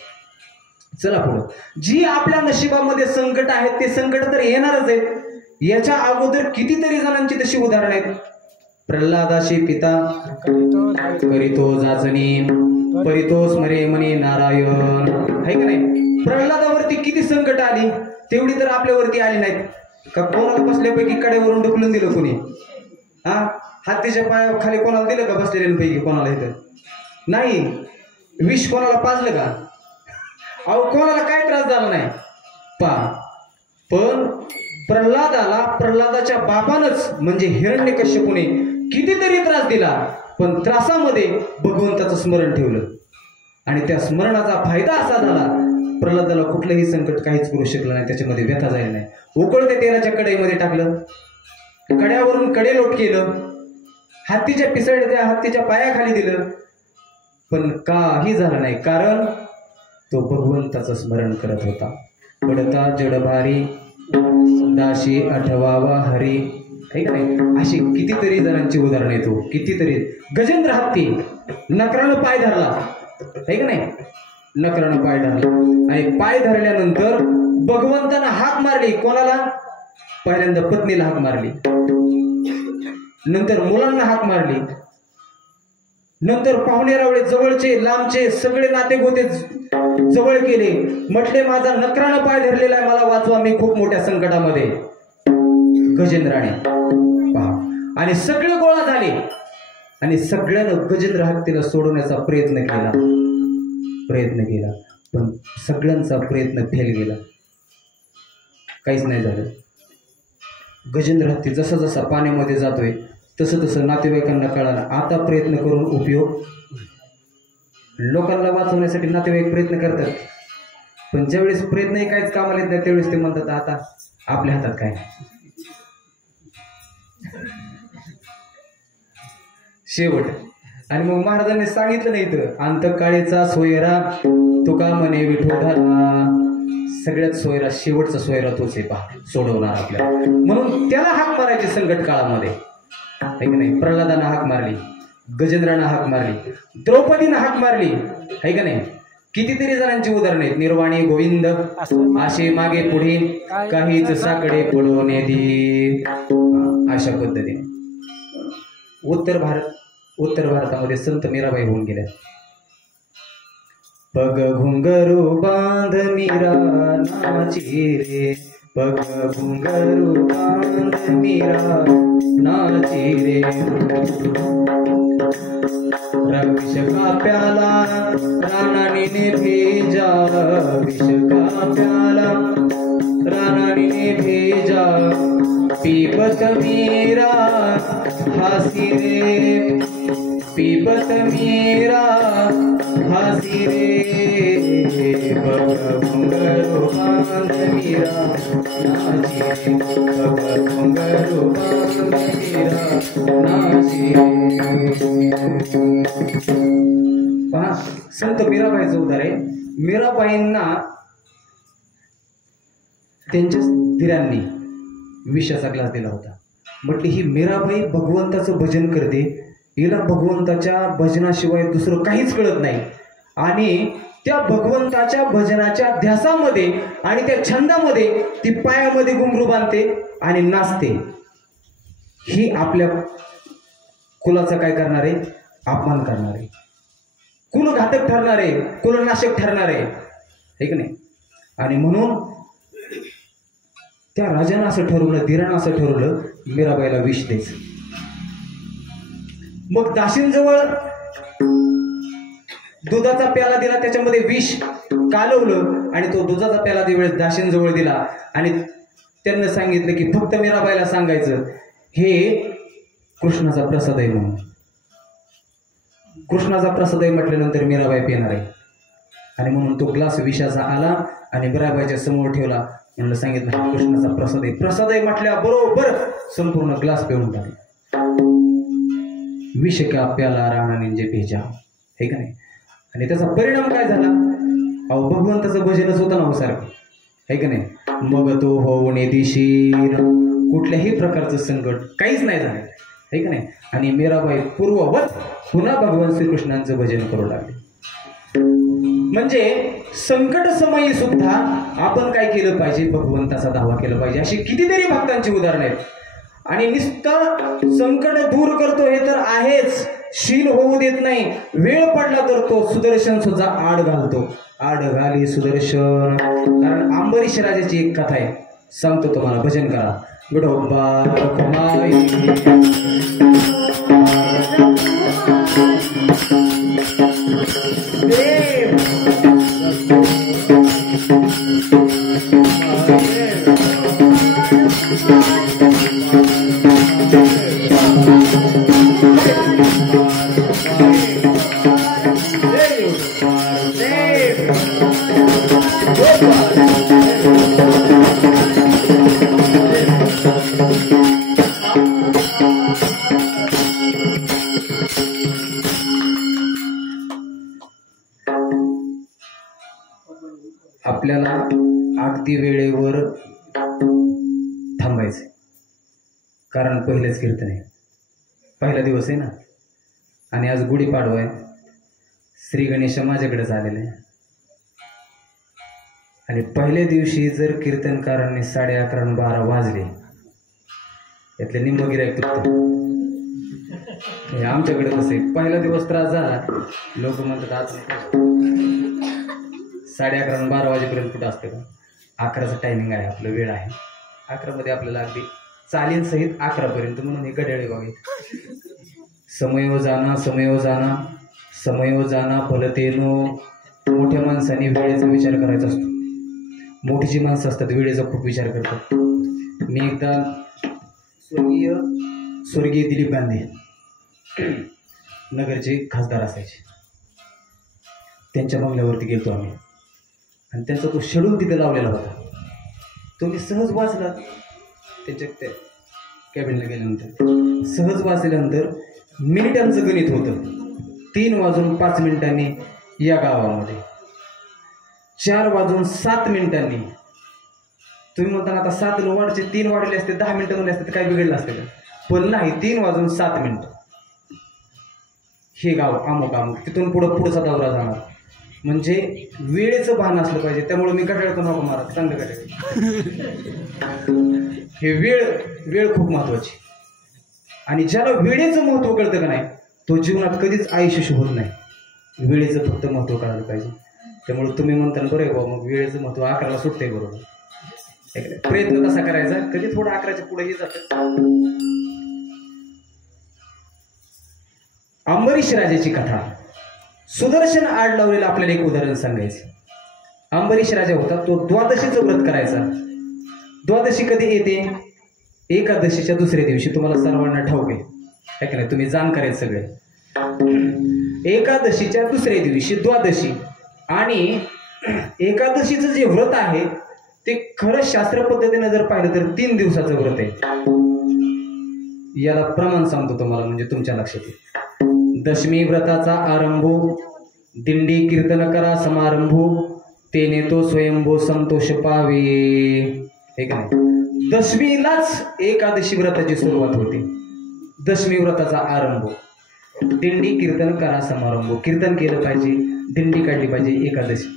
चला पुढं. जी आपल्या नशिबामध्ये संकट आहेत ते संकट तर येणारच आहेत. याच्या अगोदर कितीतरी जणांची तशी उदाहरण आहेत. प्रल्हादाशी पिता करीतो जाचनी, परितो स्मरे मनी नारायण, आहे का नाही? प्रल्हादावरती किती संकट आली, तेवढी तर आपल्यावरती आली नाहीत का? कोणाला बसल्यापैकी कडेवरून ढकलून दिलं कोणी? हातीच्या पायाखाली कोणाला दिलं का बसलेल्यांपैकी? कोणाला इथं नाही. विष कोणाला पाजलं का? अहो, कोणाला काय त्रास झाला नाही. पण प्रल्हादाला प्रल्हादाच्या बापानच म्हणजे हिरण्यकश्यपूने कितीतरी त्रास दिला, पण त्रासामध्ये भगवंताचं स्मरण ठेवलं आणि त्या स्मरणाचा फायदा असा झाला, प्रल्हादाला कुठलंही संकट काहीच करू शकलं नाही, त्याच्यामध्ये व्यथा झाली नाही. उकळत्या तेलाच्या कढईमध्ये टाकलं, कड्यावरून कडे लोट केलं, हत्तीच्या पिसळत्या हत्तीच्या पायाखाली दिलं, पण काही झालं नाही, कारण तो भगवंताचं स्मरण करत होता. पडता जडभारी दाशी आठवावा हरी, आहे का नाही? अशी कितीतरी जणांची उदाहरण येतो. कितीतरी. गजेंद्र हत्ती नकरानं पाय धरला, आहे का नाही? नकरानं पाय धरला आणि पाय धरल्यानंतर भगवंतानं हाक मारली. कोणाला? पहिल्यांदा पत्नीला हाक मारली, नंतर मुलांना हाक मारली, नंतर पाहुणेरावळे जवळचे लांबचे सगळे नातेगोते जवळ केले. म्हटले माझा नकरानं पाय धरलेला आहे, मला वाचवा, मी खूप मोठ्या संकटामध्ये. गजेंद्राने पहा, आणि सगळे गोळा झाले आणि सगळ्यानं गजेंद्र हत्तीला सोडवण्याचा प्रयत्न केला, पण सगळ्यांचा प्रयत्न फेल गेला, काहीच नाही झालं. गजेंद्र हत्ती जसा जसा पाण्यामध्ये जातोय तसं तसं नातेवाईकांना कळालं, आता प्रयत्न करून उपयोग. लोकांना वाचवण्यासाठी नातेवाईक प्रयत्न करतात, पण ज्यावेळेस प्रयत्नही काहीच कामाला येत नाही त्यावेळेस ते म्हणतात आता आपल्या हातात काय. शेवट. आणि मग महाराजांनी सांगितलं नाही तर अंतकाळीचा सोयरा तुका म्हणे विठोधरा. सगळ्यात सोयरा शेवटचा सोयरा तोच आहे पहा, सोडवणार आपल्याला. म्हणून त्याला हाक मारायची संकट काळामध्ये, आहे की नाही. प्रल्हादानं हाक मारली, गजेंद्रानं हाक मारली, द्रौपदीनं हाक मारली, आहे का नाही. कितीतरी जणांची उदाहरणे आहेत. निर्वाणी गोविंद आशे मागे पुढे काहीच साकडे पडून येते, अशा पद्धतीने. उत्तर भारतामध्ये संत मीराबाई होऊन गेल्या. पग घुंगरू बांध मीरा नाची रे, पग घुंगरू बांध मीरा नाची रे. विष का प्याला रानाने भेजा, विष का प्याला रानाने भेजा. पीबत मीरा हासी रे, पीबत मीरा हासी रे. बग घुंगरू बांध मीरा नाची रे, बग घुंगरू बांध मीरा नाची रे. पहा, संत मीराबाईचं उदाहरण आहे. मीराबाईंना त्यांच्या धीरांनी विषाचा ग्लास दिला होता. म्हटली ही मीराबाई भगवंताचं भजन करते, हिला भगवंताच्या भजनाशिवाय दुसरं काहीच कळत नाही. आणि त्या भगवंताच्या भजनाच्या ध्यासामध्ये आणि त्या छंदामध्ये ती पायामध्ये घुंगरू बांधते आणि नाचते. ही आपल्या कुलाचा काय करणार आहे, अपमान करणार आहे, कुलघातक ठरणार आहे, कुलनाशक ठरणार आहे, हे की नाही. आणि म्हणून त्या राजानं असं ठरवलं, धीरानं असं ठरवलं, मीराबाईला विष द्यायचं. मग दासींजवळ दुधाचा प्याला दिला, त्याच्यामध्ये विष कालवलं आणि तो दुधाचा प्याला त्यावेळेस दासींजवळ दिला आणि त्यांना सांगितलं की फक्त मीराबाईला सांगायचं हे कृष्णाचा प्रसाद आहे म्हणून. कृष्णाचा प्रसाद आहे म्हटल्यानंतर मीराबाई पिणार आहे. आणि म्हणून तो ग्लास विषाचा आला आणि मीराबाईच्या समोर ठेवला. म्हणलं सांगितलं कृष्णाचा प्रसाद आहे. प्रसाद आहे म्हटल्या बरोबर संपूर्ण ग्लास पिऊन टाकला. विष का प्याला राणाने जे भेजा, हे का नाही. आणि त्याचा परिणाम काय झाला, अहो भगवंताचं भजनच होतं ना सारखं, हे का नाही. मग तो होणे दिशीर, कुठल्याही प्रकारचं संकट काहीच नाही झालं, हे का नाही. आणि मीराबाई पूर्ववत पुन्हा भगवान श्रीकृष्णांचं भजन करू लागले. म्हणजे संकट समयी सुद्धा आपण काय केलं पाहिजे, भगवंताचा दावा केला पाहिजे. अशी कितीतरी भक्तांची उदाहरणं आहेत. आणि नुसतं संकट दूर करतो हे तर आहेच, शील होऊ देत नाही. वेळ पडला तर तो सुदर्शन सुद्धा आड घालतो, आड घाली सुदर्शन. कारण अंबरीश राजाची एक कथा आहे, सांगतो तुम्हाला, भजन करा. गडोबा आपल्याला अगदी वेळेवर थांबायचं, कारण पहिलेच कीर्तन आहे, पहिला दिवस आहे ना. आणि आज गुढीपाडवा आहे, श्री गणेश माझ्याकडेच आलेले आहे. आणि पहिल्या दिवशी जर कीर्तनकारांनी 11:30 आणि 12 वाजले, यातले निम्म गिऱ्हाईक तुटतं. आमच्याकडे कसं आहे, पहिला दिवस त्रास झाला, लोक म्हणतात आज 11:30 आणि 12 वाजेपर्यंत कुठं असते का. 11चं टायमिंग आहे, आपलं वेळ आहे. 11मध्ये आपल्याला अगदी चालीन सहित 11पर्यंत, म्हणून हे गड्याळे बघायचे. समयो जाना समयो जाना समयो जाना फलतेनो. मोठ्या माणसाने वेळेचा विचार करायचा असतो. मोठी जी माणसं असतात वेळेचा खूप विचार करतात. मी एकदा स्वर्गीय दिलीप गांधी नगरचे खासदार असायचे, त्यांच्या बंगल्यावरती गेलो आम्ही. आणि त्यांचा तो शेड्यूल तिथे लावलेला होता. तो मी सहज वाचला त्याच्या त्या कॅबिनला गेल्यानंतर. सहज वाचल्यानंतर मिनिटांचं गणित होतं. 3:05 या गावामध्ये, 4:07. तुम्ही म्हणता आता 7 वाढचे 3 वाढले असते, 10 मिनिटं म्हणले असते तर काय बिघडलं असते का? पण नाही, 3:07. हे गाव अमुक अमुक. तिथून पुढचा दौरा जाणार. म्हणजे वेळेचं भान असलं पाहिजे. त्यामुळे मी कटाळतो नको मारा, चांगलं कटाळ. हे वेळ खूप महत्वाची. आणि ज्याला वेळेचं महत्व कळतं का नाही, तो जीवनात कधीच आयुष्य होत नाही. वेळेचं फक्त महत्व कळायला पाहिजे. त्यामुळे तुम्ही म्हणता बरं आहे बाबा, मग वेळेचं महत्व 11ला सुटते बरोबर. प्रयत्न तसा करायचा, कधी थोडं 11च्या पुढेही जातं. अंबरीश राजाची कथा. सुदर्शन आड लावलेलं आपल्याला एक उदाहरण सांगायचं. अंबरीश राजा होता, तो द्वादशीचं व्रत करायचा. द्वादशी कधी येते? एकादशीच्या दुसऱ्या दिवशी. तुम्हाला सर्वांना ठाऊक आहे की नाही, तुम्ही जाणकार आहेत सगळे. एकादशीच्या दुसऱ्या दिवशी द्वादशी. आणि एकादशीचं जे व्रत आहे ते खरं शास्त्र पद्धतीने जर पाहिलं तर 3 दिवसाचं व्रत आहे. याला प्रमाण सांगतो तुम्हाला, म्हणजे तुमच्या लक्षात येईल. दशमी व्रताचा आरंभो, दिंडी कीर्तन करा समारंभो, तेने तो स्वयंभो संतोष पावे. हे का नाही, दशमीलाच एकादशी व्रताची सुरुवात होते. दशमी व्रताचा आरंभ, दिंडी कीर्तन करा समारंभ. कीर्तन केलं पाहिजे, दिंडी काढली पाहिजे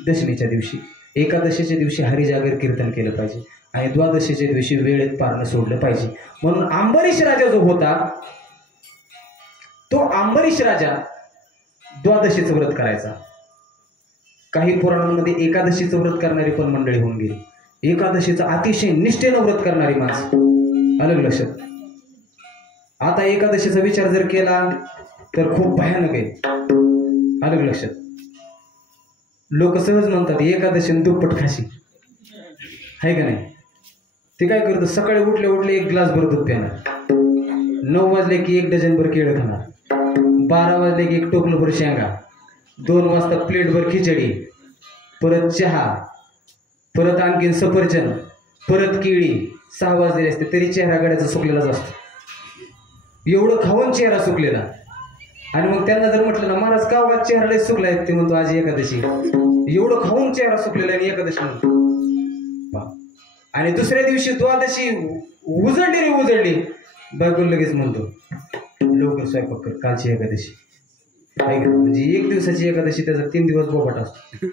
दशमीच्या दिवशी. एकादशीच्या दिवशी हरिजागर कीर्तन केलं पाहिजे. आणि द्वादशीच्या दिवशी वेळेत पारणं सोडलं पाहिजे. म्हणून अंबरीश राजा जो होता, तो अंबरीश राजा द्वादशीचं व्रत करायचा. काही पुराणांमध्ये एकादशीचं व्रत करणारी पण मंडळी होऊन गेली. एकादशीचं अतिशय निष्ठेनं व्रत करणारी माणसं. अलग लक्षात. आता एकादशीचा विचार जर केला तर खूप भयानक आहे. अलग लक्षात. लोक सहज म्हणतात एकादशी दुप्पट खाशी, आहे का नाही. ते काय करतं, सकाळी उठले 1 ग्लास भर दूध पिणार, 9 वाजले की 1 डझनभर केळं खाणार, 12 वाजले की 1 टोपलंभर शेंगा, 2 वाजता प्लेटभर खिचडी, परत चहा, परत आणखीन सफरचंद, परत केळी. 6 वाजलेले असते तरी चेहरा गड्याचा सुकलेलाच असतो. एवढं खाऊन चेहरा सुकलेला. आणि मग त्यांना जर म्हटलं ना, महाराज का वाज चेहरा लय सुकलाय, ते म्हणतो आज एकादशी. एवढं खाऊन चेहरा सुकलेला आणि एकादशी म्हणतो. आणि दुसऱ्या दिवशी द्वादशी उजळली बायको लगेच म्हणतो लवकर स्वयंपाक कर, कालची एकादशी. म्हणजे 1 दिवसाची एकादशी त्याचा 3 दिवस बोबाट असतो.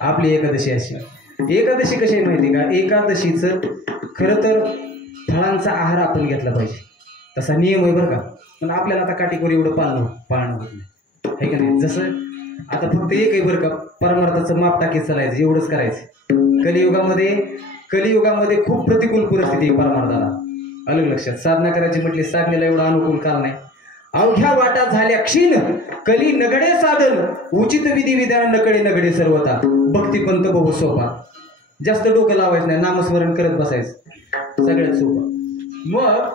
आपली एकादशी अशी. एकादशी कशी आहे माहिती का? एकादशीचं खरं तर फळांचा आहार आपण घेतला पाहिजे, तसा नियम आहे बरं का. पण आपल्याला आता काटेकोर एवढं पाळणं होत नाही, आहे का नाही. जसं आता फक्त एक आहे बरं का, परमार्थाचं माप टाकीत चालायचं, एवढंच करायचं. कलियुगामध्ये खूप प्रतिकूल परिस्थिती आहे परमार्थाला. अलग लक्षात. साधना करायची म्हटली, साधनेला एवढा अनुकूल काळ नाही. अवघ्या वाटा झाल्या क्षीण, कली नगडे साधन, उचित विधी विधान नकडे सर्वता, भक्तिपंत बहु सोपा. जास्त डोकं लावायचं नाही, नामस्मरण करत बसायचं, सगळ्यात सोपं. मग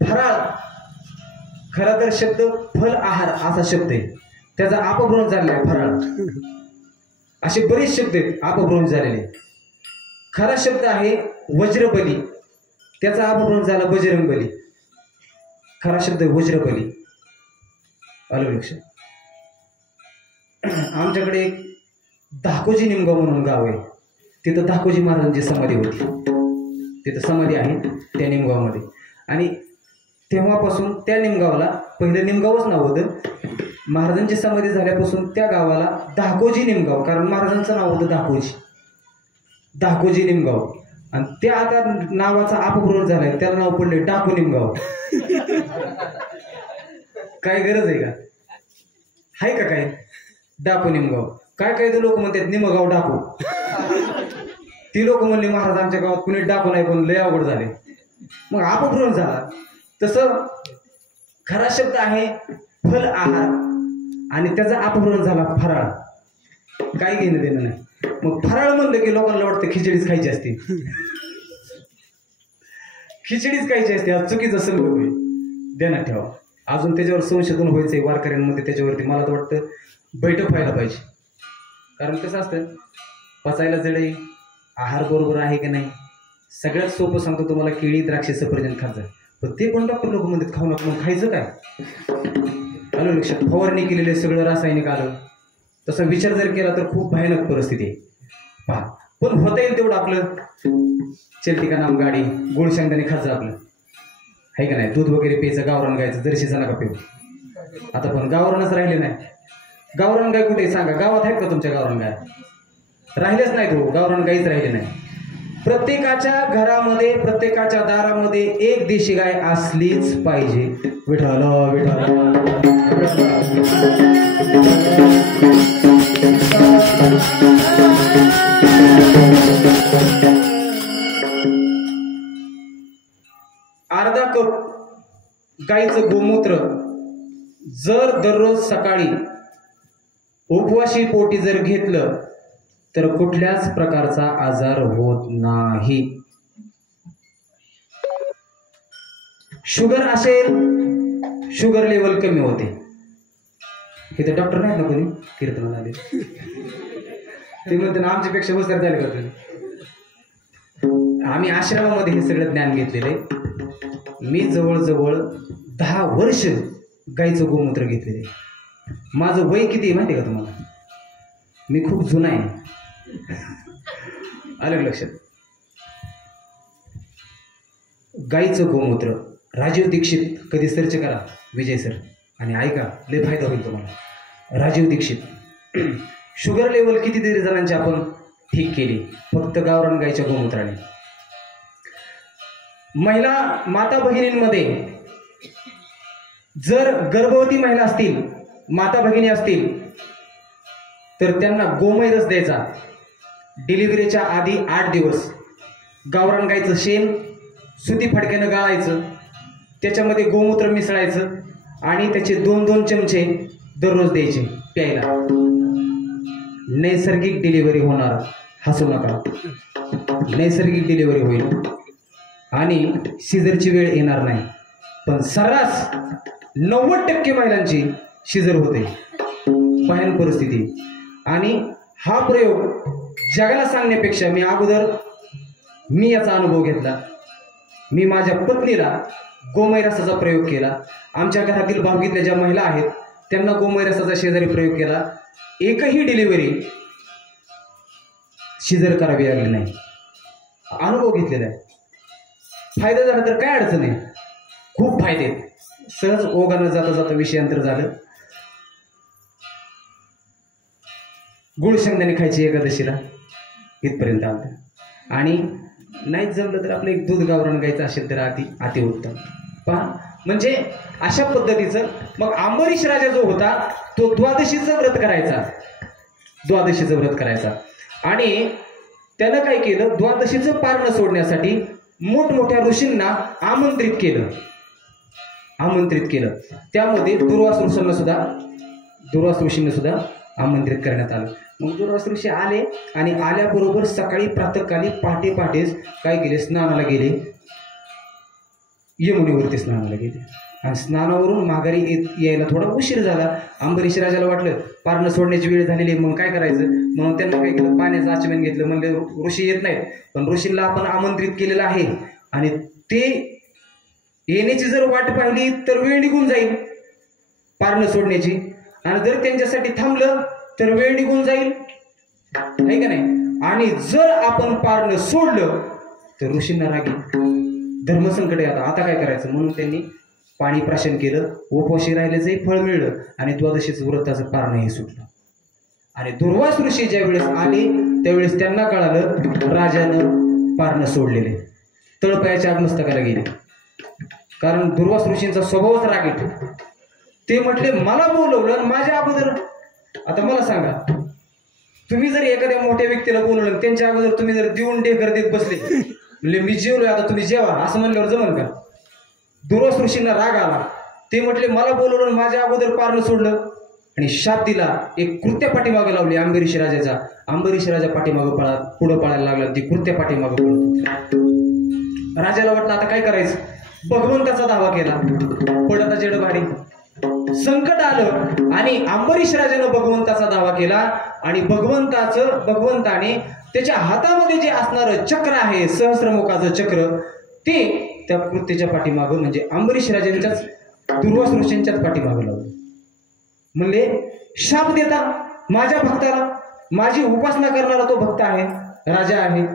फराळ, खरा तर शब्द फल आहार असा शब्द आहे, त्याचा अपभ्रंश झालेला आहे फराळ. असे बरेच शब्द आहेत अपभ्रंश झालेले. खरा शब्द आहे वज्रबली, त्याचा अपभ्रंश झाला बजरंगबली. खरा शब्द आहे वज्रबली. अलग लक्षात. आमच्याकडे एक दाकोजी निमगाव म्हणून गाव आहे. तिथं दाकोजी महाराजांची समाधी होती. तिथं समाधी आहे त्या निमगावमध्ये. आणि तेव्हापासून त्या निमगावला, पहिलं निमगावच नाव होतं, महाराजांची समाधी झाल्यापासून त्या गावाला दाकोजी निमगाव, कारण महाराजांचं नाव होतं दाकोजी निमगाव. आणि त्या आता नावाचा अपभ्रंश झालाय, त्याला नाव पडले डाकू निमगाव. काय गरज आहे का? आहे का काय? डाकू निमगाव. काय तर लोक म्हणतात निमगाव डाकू. ती लोक म्हणले महाराज आमच्या गावात कुणी डाकू नाही, पण लय अवघड झाले, मग अपभ्रंश झाला. तसं खरा शब्द आहे फल आहार, आणि त्याचा अपभ्रंश झाला फराळ. काय घेणं देणं नाही. मग फराळ म्हणलं की लोकांना वाटतं खिचडीच खायची असते. खिचडीच खायची असते, आज चुकीचा संग होईल, ध्यानात ठेवा. अजून त्याच्यावर संशोधन व्हायचंय वारकऱ्यांमध्ये त्याच्यावरती. मला तर वाटतं बैठक व्हायला पाहिजे. कारण कसं असतं, पचायला जड आहे, आहार बरोबर आहे की नाही. सगळ्यात सोपं सांगतो तुम्हाला, केळी द्राक्षे सफरचंद खात जा. पण ते पण डॉक्टर लोक म्हणतात खाऊ नका. मग खायचं काय? आलं लक्षात? फवारणी केलेले सगळं रासायनिक आलं. तसा विचार जर केला तर खूप भयानक परिस्थिती आहे. पहा, पण होता येईल तेवढं आपलं चलती का नाम गाडी, गोड शेंगदाणे खात जा आपलं, आहे का नाही. दूध वगैरे प्यायचं, गावरान गायचं, जर्शीचा नका पिऊ. आता पण गावरानच राहिले नाही. गावरान गाय कुठे सांगा? गावात आहेत का तुमच्या गावरान गाय? राहिलेच नाही. तो गावरान गायच राहिले नाही. प्रत्येकाच्या घरामध्ये, प्रत्येकाच्या दारामध्ये एक देशी गाय असलीच पाहिजे. विठ्ठल विठ्ठल. अर्धा कप गाईचं गोमूत्र जर दररोज सकाळी उपवाशी पोटी जर घेतलं तर कुठल्याच प्रकारचा आजार होत नाही. शुगर असेल, शुगर लेवल कमी होते. हे तर डॉक्टर नाहीत ना कोणी कीर्तन आले, ते म्हणते ना आमच्यापेक्षा हुशार झाले का तुम्ही. आम्ही आश्रमामध्ये हे सगळं ज्ञान घेतलेलं आहे. मी जवळजवळ 10 वर्ष गाईचं गोमूत्र घेतलेलं आहे. माझं वय किती आहे माहिती आहे का तुम्हाला? मी खूप जुना आहे. आलं लक्षात? गाईचं गोमूत्र, राजीव दीक्षित, कधी सर्च करा विजय सर आणि ऐका, लय फायदा होईल तुम्हाला. राजीव दीक्षित शुगर लेवल कितीतरी जणांची आपण ठीक केली फक्त गावरान गाईच्या गोमूत्राने. महिला माता भगिनींमध्ये जर गर्भवती महिला असतील, माता भगिनी असतील, तर त्यांना गोमय रस द्यायचा. डिलिव्हरीच्या आधी 8 दिवस गावरान गाईचं शेण सुती फडक्यानं गाळायचं, त्याच्यामध्ये गोमूत्र मिसळायचं आणि त्याचे 2-2 चमचे दररोज द्यायचे प्यायला. नैसर्गिक डिलिव्हरी होणार. हसू नका. नैसर्गिक डिलिव्हरी होईल आणि सिझरची वेळ येणार नाही. पण सर्रास 90% महिलांची सिझर होते. भयानक परिस्थिती. आणि हा प्रयोग जगाला सांगण्यापेक्षा मी याचा अनुभव घेतला. मी माझ्या पत्नीला गोमय रसाचा प्रयोग केला. आमच्या घरातील भावगीतल्या ज्या महिला आहेत त्यांना गोमय रसाचा शेजारी प्रयोग केला. एकही डिलिव्हरी सिझर करावी लागली नाही. अनुभव घेतलेला आहे. फायदा झाला तर काय अडचण आहे? खूप फायदे. सहज ओघानं जाता जाता विषयांतर झालं. गुळ शेंगदाणे खायची एकादशीला इथपर्यंत आलं. आणि नाहीच जमलं तर आपलं एक दूध गावरान गायचं असेल तर अति उत्तम. पहा, म्हणजे अशा पद्धतीचं. मग अंबरीश राजा जो होता तो द्वादशीचं व्रत करायचा. आणि त्यानं काय केलं, द्वादशीचं पारण सोडण्यासाठी मोठमोठ्या ऋषींना आमंत्रित केलं. त्यामध्ये दुर्वास ऋषींना सुद्धा आमंत्रित करण्यात आलं. मग दुर्वास ऋषी आले आणि आल्याबरोबर सकाळी प्रातःकाली पहाटेच काय केले, स्नानाला गेले. यमुनेवरती स्नानाला गेले आणि स्नानावरून माघारी यायला थोडा उशीर झाला. अंबरीश राजाला वाटलं पारणं सोडण्याची वेळ झालेली, मग काय करायचं. म्हणून त्यांना काय केलं, पाण्याचं आचमन घेतलं. म्हणजे ऋषी येत नाहीत, पण ऋषींना आपण आमंत्रित केलेलं आहे आणि ते येण्याची जर वाट पाहिली तर वेळ निघून जाईल पारणं सोडण्याची. आणि जर त्यांच्यासाठी थांबलं तर वेळ निघून जाईल, आहे का नाही. आणि जर आपण पारणं सोडलं तर ऋषींना राग येईल. धर्मसंकट आहे आता काय करायचं. म्हणून त्यांनी पाणी प्राशन केलं. उपवाशी राहिल्याचंही फळ मिळलं आणि द्वादशीचं व्रताचं पारणं हे सुटलं. आणि दुर्वास ऋषी ज्या वेळेस आले त्यावेळेस त्यांना कळालं राजानं पारणं सोडलेले. तळपायाच्या आत्मस्तकाला गेले. कारण दुर्वास ऋषींचा स्वभावच रागीट. ते म्हटले मला बोलवलं माझ्या अगोदर. आता मला सांगा, तुम्ही जर एखाद्या मोठ्या व्यक्तीला बोलवलं त्यांच्या अगोदर तुम्ही जर देऊन ढेकर देत बसले, म्हणजे मी जेवलोय आता तुम्ही जेवा असं म्हणल्यावर जमल का? दुर्वास ऋषींना राग आला. ते म्हटले मला बोलवलं माझ्या अगोदर पारणं सोडलं आणि शाप दिला. एक कृत्या पाठीमागं लावली अंबरीश राजाचा. अंबरीश राजा पाठीमागं पुढं पळायला लागला. ती कृत्या पाठीमागं पळत. राजाला वाटलं आता काय करायचं. भगवंताचा दावा केला. पडता जड भारी, संकट आलं आणि अंबरीश राजानं भगवंताचा दावा केला आणि भगवंताने त्याच्या हातामध्ये जे असणारं चक्र आहे, सहस्त्रमुखाचं चक्र, ते त्या कृत्येच्या पाठीमागं म्हणजे अंबरीश राजांच्याच दुर्वास ऋषींच्याच पाठीमागं लावलं. म्हणले शाप देता माझ्या भक्ताला, माझी उपासना करणारा तो भक्त आहे, राजा आहे.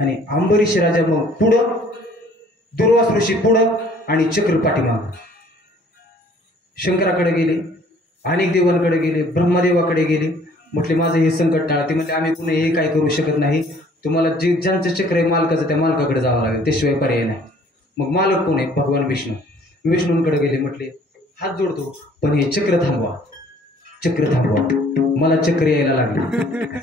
आणि अंबरीश राजा मग पुढं, दुर्वास ऋषी पुढं आणि चक्र पाठीमागं. शंकराकडे गेले, अनेक देवांकडे गेले, ब्रह्मदेवाकडे गेले. म्हटले माझं हे संकट टाळा. ते म्हटले आम्ही कुणी हे काय करू शकत नाही, तुम्हाला जे ज्यांचं चक्र आहे मालकाचं त्या मालकाकडे जावं लागेल, त्याशिवाय पर्याय नाही. मग मालक कोण आहे? भगवान विष्णू. विष्णूंकडे गेले, म्हटले हात जोडतो पण हे चक्र थांबवा, चक्र थांबवा, मला चक्र यायला लागले.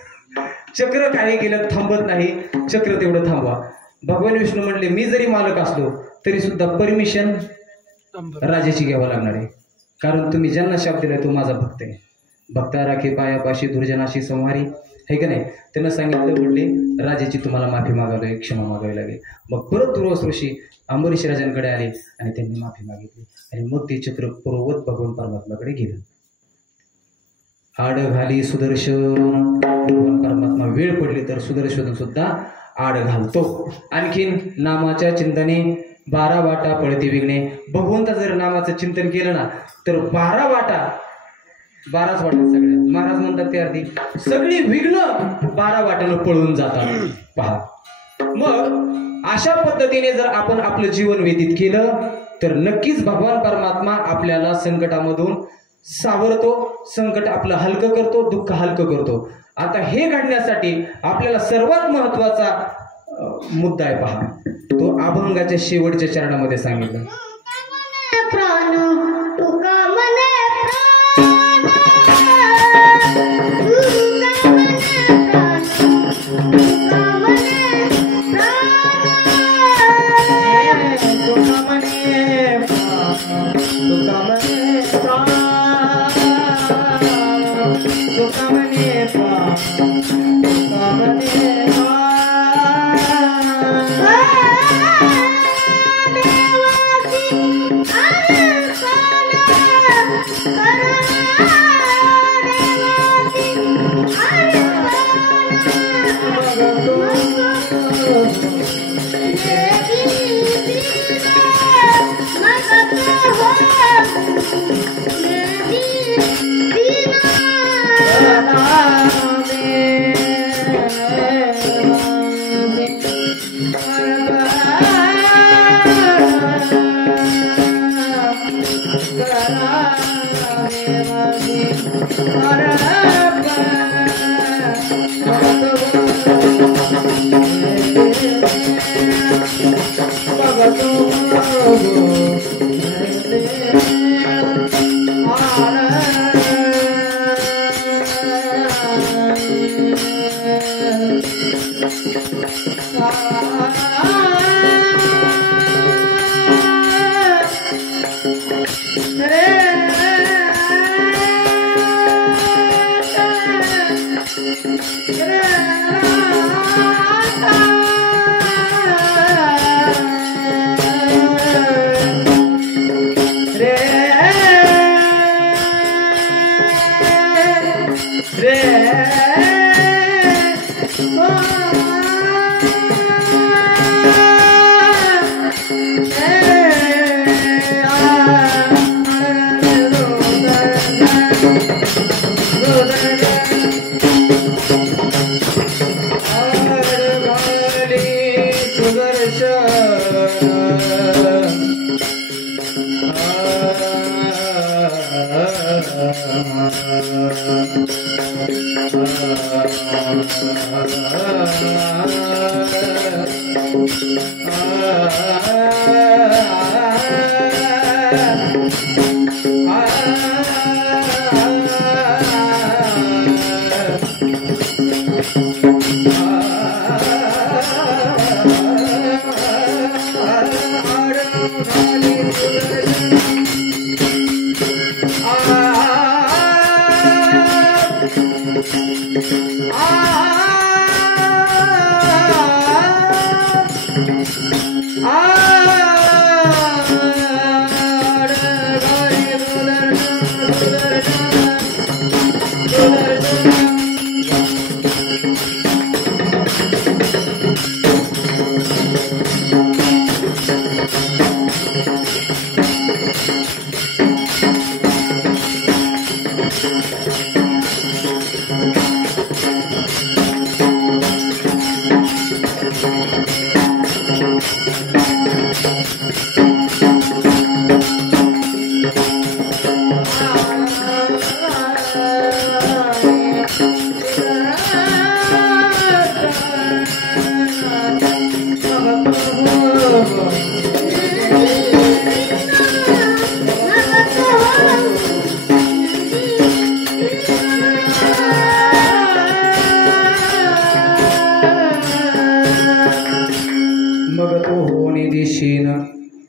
चक्र काही केलं थांबत नाही, चक्र तेवढं थांबवा. भगवान विष्णू म्हटले मी जरी मालक असलो तरी सुद्धा परमिशन राजाची घ्यावं लागणार आहे, कारण तुम्ही ज्यांना शाप दिलाय तो माझा भक्त आहे. भक्ता राखे पायापाशी दुर्जनाशी संहारी, आहे का नाही? त्यांना सांगितलं, म्हटले राजाची तुम्हाला माफी मागावी, क्षमा मागावी लागेल. मग परत दुर्वास ऋषी अंबरीश राजांकडे आले आणि त्यांनी माफी मागितली आणि मग ते चक्र पूर्ववत भगवान परमात्माकडे गेलं. आड घाली सुदर्शन, भगवान परमात्मा वेळ पडली तर सुदर्शन सुद्धा आड घालतो. आणखीन नामाच्या चिंतने 12 वाटा पळती विघ्ने. भगवंता जर नामाचं चिंतन केलं ना तर 12 वाटा, 12च वाटा सगळ्या, महाराज म्हणतात ते अर्धी सगळी विघ्न 12 वाटानं पळून जातात. पहा, मग अशा पद्धतीने जर आपण आपलं जीवन व्यतीत केलं तर नक्कीच भगवान परमात्मा आपल्याला संकटामधून सावरतो, संकट आपलं हलकं करतो, दुःख हलकं करतो. आता हे घडण्यासाठी आपल्याला सर्वात महत्वाचा मुद्दा आहे, पहा, तो अभंगाच्या शेवटच्या चरणामध्ये सांगितलं.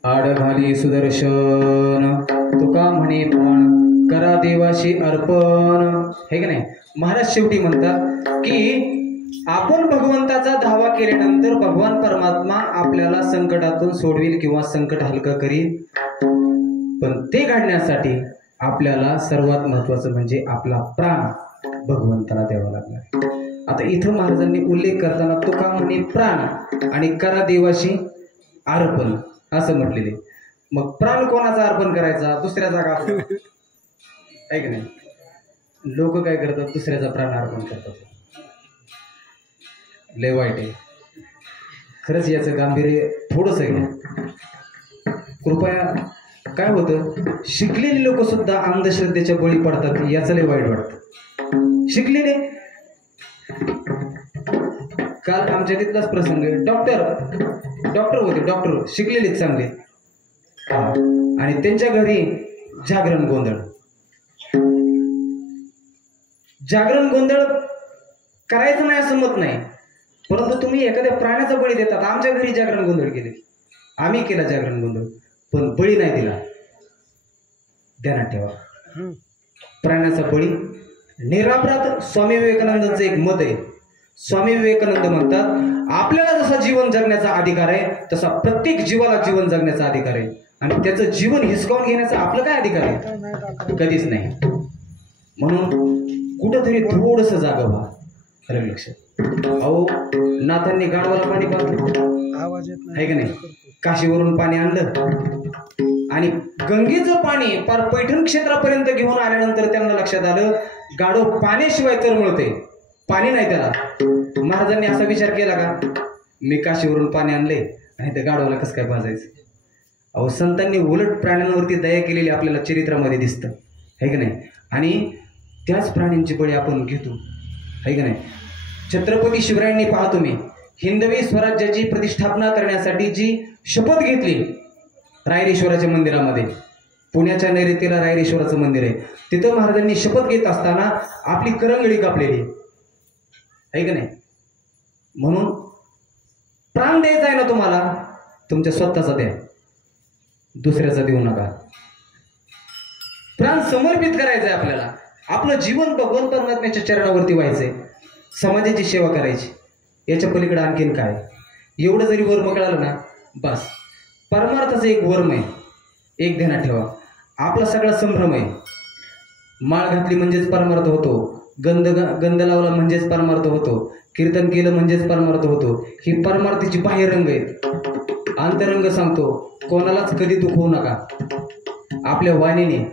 आड घाली सुदर्शन तुका म्हणे प्राण करा देवाशी अर्पण. हे की नाही. महाराज शेवटी म्हणतात की आपण भगवंताचा धावा केल्यानंतर भगवान परमात्मा आपल्याला संकटातून सोडविल किंवा संकट हलकं करील. पण ते घडण्यासाठी आपल्याला सर्वात महत्वाचं म्हणजे आपला प्राण भगवंताला द्यावा लागणार. आता इथं महाराजांनी उल्लेख करताना तुका म्हणे प्राण आणि करा देवाशी अर्पण असं म्हटलेले. मग प्राण कोणाचा अर्पण करायचा? दुसऱ्याचा का आपला? आहे की नाही. लोक काय करतात? दुसऱ्याचा प्राण अर्पण करतात. लय वाईट आहे खरंच. याचं गांभीर्य थोडंसं घ्या कृपया. काय होतं, शिकलेली लोक सुद्धा अंधश्रद्धेच्या बळी पडतात. याचं लय वाईट वाटतं. शिकलेले काल आमच्या तिथलाच प्रसंग आहे. डॉक्टर होते. डॉक्टर शिकलेले चांगले आणि त्यांच्या घरी जागरण गोंधळ करायचं नाही असं मत नाही, परंतु तुम्ही एखाद्या प्राण्याचा बळी देतात. आमच्या घरी जागरण गोंधळ केले, आम्ही केला जागरण गोंधळ, पण बळी नाही दिला. ध्यानात ठेवा, प्राण्याचा बळी निरापराध. स्वामी विवेकानंदांचं एक मत आहे. स्वामी विवेकानंद म्हणतात आपल्याला जसा जीवन जगण्याचा अधिकार आहे तसा प्रत्येक जीवाला जीवन जगण्याचा अधिकार आहे, आणि त्याचं जीवन हिसकावून घेण्याचा आपलं काय अधिकार आहे? कधीच नाही. म्हणून कुठंतरी थोडस जागा व्हा. लक्षात. अहो नाथांनी गाढवाला पाणी पाजलं, आवाज येत आहे का नाही. काशीवरून पाणी आणलं आणि गंगेचं पाणी पार पैठण क्षेत्रापर्यंत घेऊन आल्यानंतर त्यांना लक्षात आलं गाढव पाण्याशिवाय तरमळते, पाणी नाही त्याला. महाराजांनी असा विचार केला का मी काशीवरून पाणी आणले आणि त्या गाढवाला कसं काय पाजायचं? अहो संतांनी उलट प्राण्यांवरती दया केलेली आपल्याला चरित्रामध्ये दिसतं, है की नाही. आणि त्याच प्राण्यांची बळी आपण घेतो, है की नाही. छत्रपती शिवरायांनी पहा तुम्ही हिंदवी स्वराज्याची प्रतिष्ठापना करण्यासाठी जी शपथ घेतली रायरेश्वराच्या मंदिरामध्ये, पुण्याच्या नैऋत्येला रायरेश्वराचं मंदिर आहे, तिथं महाराजांनी शपथ घेत असताना आपली करंगळी कापलेली, आहे की नाही. म्हणून प्राण द्यायचा आहे ना तुम्हाला, तुमच्या स्वतःचा द्या, दुसऱ्याचा देऊ नका. प्राण समर्पित करायचं आहे आपल्याला. आपलं जीवन भगवंत परमात्म्याच्या चरणावरती व्हायचंय, समाजाची सेवा करायची. याच्या पलीकडे आणखीन काय? एवढं जरी वर्म कळालं ना बस. परमार्थाचं एक वर्म आहे, एक ध्यानात ठेवा. आपला सगळा संभ्रम आहे. माळ घातली म्हणजेच परमार्थ होतो, गंध लावला म्हणजेच परमार्थ होतो, कीर्तन केलं म्हणजेच परमार्थ होतो. ही परमार्थाची बाह्यरंग आहेत. अंतरंग सांगतो कोणालाच कधी दुखवू नका. आपल्या वाणीने,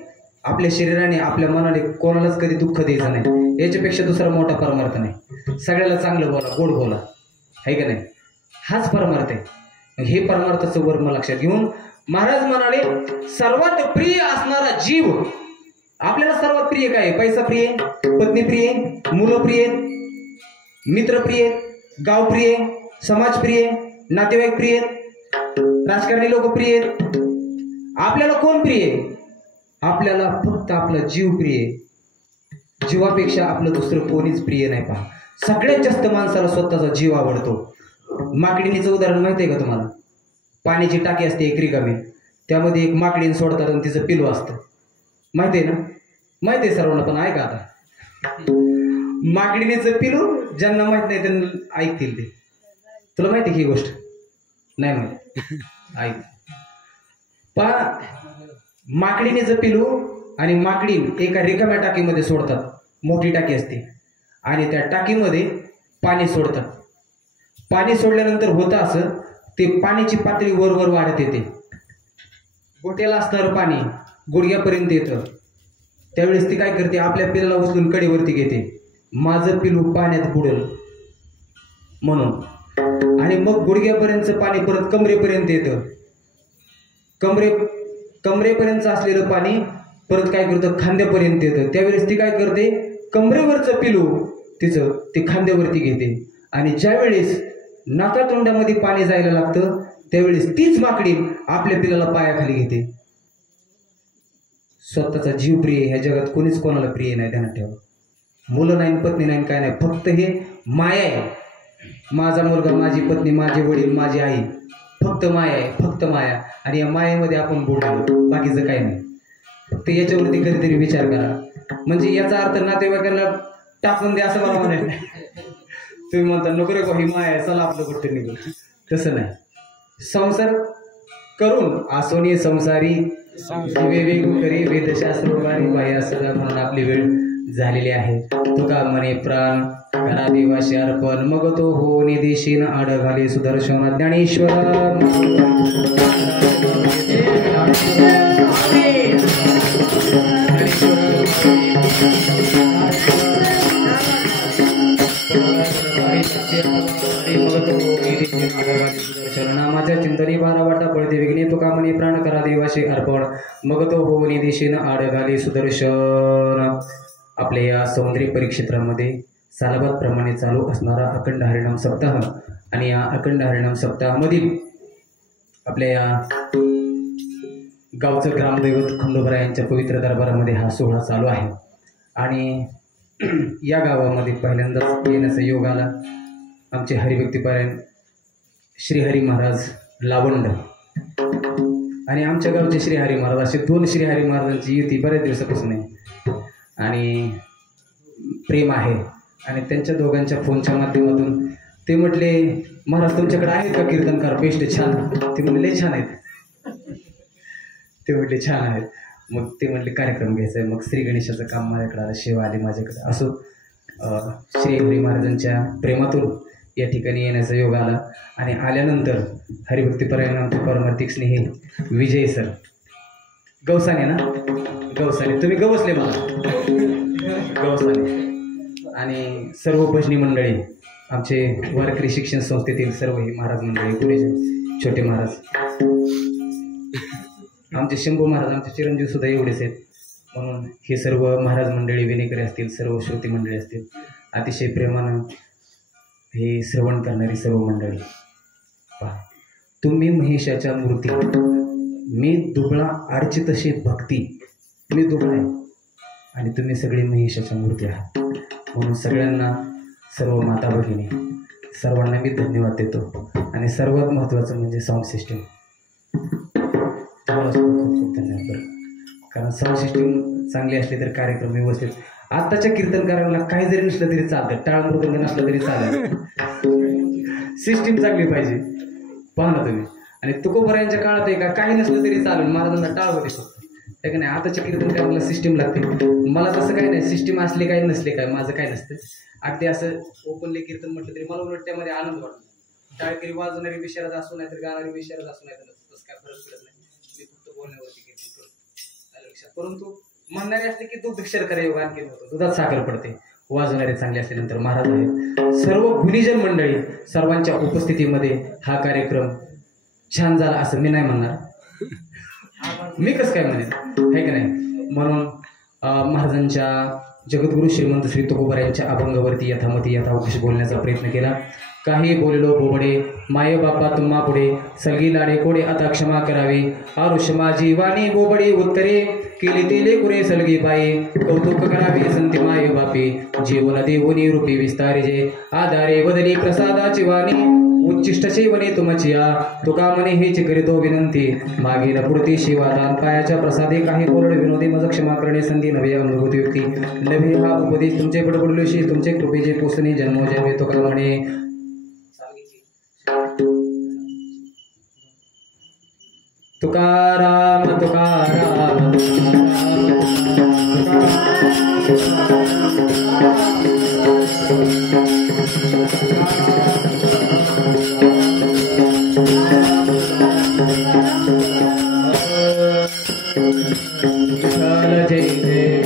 आपल्या शरीराने, आपल्या मनाने कोणालाच कधी दुःख द्यायचं नाही. याच्यापेक्षा दुसरा मोठा परमार्थ नाही. सगळ्याला चांगलं बोला, गोड बोला, आहे का नाही. हाच परमार्थ आहे. हे परमार्थाचं वर्म लक्षात घेऊन महाराज म्हणाले सर्वात प्रिय असणारा जीव. आपल्याला सर्वात प्रिय काय? पैसा प्रिय, पत्नी प्रिय, मुलं प्रिय, मित्र प्रिय, गाव प्रिय, समाज प्रिय, नातेवाईक प्रिय, राजकारणी लोक प्रिय. आपल्याला कोण प्रिय? आपल्याला फक्त आपला जीव प्रिय. जीवापेक्षा आपलं दुसरं कोणीच प्रिय नाही. पहा, सगळ्यात जास्त माणसाला स्वतःचा जीव आवडतो. माकडीनीचं उदाहरण माहिती आहे का तुम्हाला? पाण्याची टाकी असते एक रिकामी, त्यामध्ये एक माकडीन सोडतात आणि तिचं पिलू असतं, माहिती आहे ना? माहिती आहे सर्वांना, पण ऐका आता. माकडीनेचं पिलू ज्यांना माहित नाही त्यांना ऐकतील ते. तुला माहिती आहे ही गोष्ट? नाही माहिती? ऐक. पहा, माकडीनेचं पिलू आणि माकडीन एका रिकाम्या टाकीमध्ये सोडतात. मोठी टाकी असते आणि त्या टाकीमध्ये पाणी सोडतात. पाणी सोडल्यानंतर होतं असं, ते पाण्याची पातळी वर वाढत येते. गोट्याला असणारं पाणी गुडघ्यापर्यंत येतं. त्यावेळेस ती काय करते? आपल्या पिलाला उचलून कडेवरती घेते, माझं पिलू पाण्यात बुडेल म्हणून. आणि मग गुडघ्यापर्यंतचं पाणी परत कमरेपर्यंत येतं. कमरेपर्यंत असलेलं पाणी परत काय करतं खांद्यापर्यंत येतं. त्यावेळेस ती काय करते, कमरेवरचं पिलू तिचं ते खांद्यावरती घेते आणि ज्यावेळेस नाकातोंडामध्ये पाणी जायला लागतं त्यावेळेस तीच माकडी आपल्या पिलाला पायाखाली घेते. स्वतःचा जीव प्रिय, ह्या जगात कोणीच कोणाला प्रिय नाही, ध्यानात ठेवा. मुलं नाही, पत्नी नाही, काय नाही, फक्त हे माया आहे. माझा मुलगा, माझी पत्नी, माझे वडील, माझी आई, फक्त माया आहे, फक्त माया. आणि या मायेमध्ये आपण बुडलो, बाकीचं काही नाही. फक्त याच्यावरती कधीतरी विचार करा. म्हणजे याचा अर्थ नातेवाईकांना टाकून द्या असं मला म्हणायचं नाही. तुम्ही म्हणता नको रे ही माया आहे, चला आपलं कुठं निघून, तसं नाही. संसार करून आसोनी संसारी वेगवेगळी करी वेदशास्त्र बाह्य सदा म्हणून आपली वेळ झालेली आहे. तुका म्हणे प्राण करा देवाशी अर्पण, मग तो हो निदेशीन आड घाले सुदर्शन ज्ञानेश्वर. नामाच्या चिंतनी बारा वाटा पळते विघ्ने, तुका म्हणे प्राण करा देवाशी अर्पण, मग तो हो निदेशीन आड घाले सुदर्शन. आपल्या या सौंदर्य परिक्षेत्रामध्ये सालाबादप्रमाणे चालू असणारा अखंड हरिनाम सप्ताह आणि या अखंड हरिनाम सप्ताहामधील आपल्या या गावचं ग्रामदैवत खंडोबा यांच्या पवित्र दरबारामध्ये हा सोहळा चालू आहे. आणि या गावामध्ये पहिल्यांदाच येण्याचा योग आला. आमचे हरिभक्तीपारायण श्रीहरी महाराज लावंड आणि आमच्या गावचे श्रीहरी महाराज, असे दोन श्रीहरी महाराजांची युती बऱ्याच दिवसापासून आहे आणि प्रेम आहे. आणि त्यांच्या दोघांच्या फोनच्या माध्यमातून ते म्हटले, महाराज तुमच्याकडे आहेत का कीर्तनकार बेस्ट छान? ते म्हणले छान आहेत. ते म्हटले छान आहेत. मग ते म्हटले कार्यक्रम घ्यायचा आहे. मग श्री गणेशाचं काम माझ्याकडे आलं, सेवा आली माझ्याकडे. असो श्री हरी महाराजांच्या प्रेमातून या ठिकाणी येण्याचा योग आला. आणि आल्यानंतर हरिभक्तीपरायण आमचे परमार्थिक स्नेही विजय सर गवसाने ना, गवसाने तुम्ही गवसले मला गवसाने, आणि सर्व भजनी मंडळी, आमचे वारकरी शिक्षण संस्थेतील सर्व ही महाराज मंडळी, पुढे छोटे महाराज, आमचे शंभू महाराज, आमचे चिरंजीव सुद्धा एवढेच आहेत. म्हणून हे सर्व महाराज मंडळी, विनेकरी असतील, सर्व श्रोती मंडळी असतील, अतिशय प्रेमानं हे श्रवण करणारी सर्व मंडळी. पहा, तुम्ही महेशाच्या मूर्ती, मी दुबळा अर्चित अशी भक्ती, मी दुबळा आहे आणि तुम्ही सगळी महेशाच्या मूर्ती आहात. म्हणून सगळ्यांना, सर्व माता भगिनी सर्वांना मी धन्यवाद देतो. आणि सर्वात महत्त्वाचं म्हणजे साऊंड सिस्टीम, खूप खूप धन्यवाद. बरं, कारण साऊंड सिस्टीम चांगली असली तर कार्यक्रम व्यवस्थित. आत्ताच्या कीर्तनकारांना काही जरी नसलं तरी चालतं, टाळ मृदंग नसलं तरी चालेल, सिस्टीम चांगली पाहिजे. पहा ना तुम्ही. आणि तुकोबरायांच्या काळात आहे का, काही नसलं तरी चालेल, महाराजांना टाळ होते फक्त, आहे का नाही? आताच्या कीर्तनकारांना सिस्टीम लागते. मला तसं काही नाही, सिस्टीम असले काही नसले काय, माझं काय नसतं. अगदी असं ओपनली कीर्तन म्हटलं तरी मला उलट त्यामध्ये आनंद वाटतो. टाळकरी वाजवणारी विशारद असू नाही तर गाणारी विशारद असू नाही तर तसं काय फरक पडत नाही. मी फक्त बोलण्यावरती कीर्तन करतो लक्षात. परंतु म्हणणारे असले की दूध शर्करा योग आणखी होतो, दुधात साखर पडते. वाजवणारे चांगले असल्यानंतर महाराज आहेत. सर्व गुणीजन मंडळी सर्वांच्या उपस्थितीमध्ये हा कार्यक्रम छान झाला असं मी नाही म्हणणार, मी कसं काय म्हणेन, आहे का नाही? म्हणून महाराजांच्या जगद्गुरु श्रीमंत श्री तुकोबा यांच्या अभंगावरती यथामती यथावकाश बोलण्याचा प्रयत्न केला. काही बोललो बोबडे माये बापा तुम्हा पुढे, सलगी लाडे कोडे आता क्षमा करावी. आरुष माझी वाणी बोबडे उत्तरे, केले तेले कुरे सलगी पाये. कौतुक करावे संती माये बापे, जीवन देवनी रूपी विस्तारे जे. आधारे बदली प्रसादाची वाणी, उच्चिष्ट सेवने तुमचिया. तुका मने हेच करीतो विनंती, मागे न पुढती शिवादान. पायाच्या प्रसादे काही बोलड विनोदी, मज क्षमा करणे संधी नवे अनुभूती युक्ती. नवे हा उपदेश तुमचे पडपडलोशी, तुमचे कृपेचे पोसणे जन्मोजन्मे. तुका म्हणे तुकाराम तुकाराम जय जय.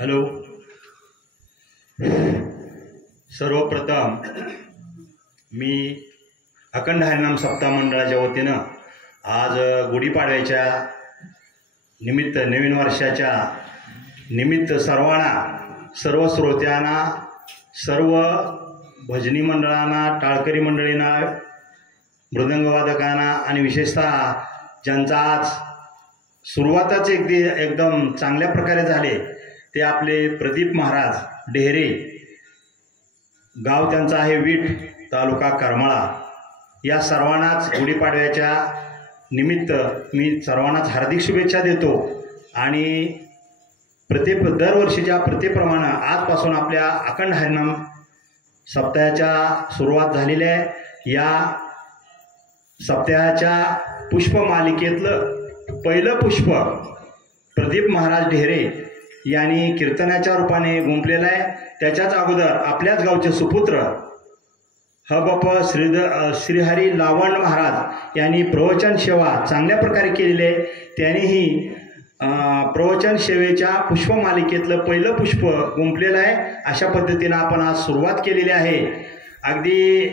हॅलो. सर्वप्रथम मी अखंड हरिनाम सप्ताह मंडळाच्या वतीनं आज गुढीपाडव्याच्या निमित्त, नवीन वर्षाच्या निमित्त सर्व श्रोत्यांना, सर्व भजनी मंडळांना, टाळकरी मंडळींना, मृदंगवादकांना आणि विशेषतः ज्यांचा आज सुरुवातच एकदम चांगल्या प्रकारे झाले ते आपले प्रदीप महाराज डेहरे, गाव त्यांचं आहे वीट, तालुका करमाळा. या सर्वांनाच गुढीपाडव्याच्या निमित्त मी सर्वांनाच हार्दिक शुभेच्छा देतो. आणि दरवर्षीच्या प्रथेप्रमाणे आजपासून आपल्या अखंड हरिनाम सप्ताहाच्या सुरुवात झालेली आहे. या सप्ताहाच्या पुष्पमालिकेतलं पहिलं पुष्प प्रदीप महाराज डेहरे यांनी कीर्तनाच्या रूपाने गुंफलेलं आहे. त्याच्याच अगोदर आपल्याच गावचे सुपुत्र हबप श्रीहरी लावण महाराज यांनी प्रवचन सेवा चांगल्या प्रकारे केलेली आहे. त्यांनीही प्रवचन सेवेच्या पुष्पमालिकेतलं पहिलं पुष्प गुंफलेलं आहे. अशा पद्धतीनं आपण आज सुरुवात केलेली आहे. अगदी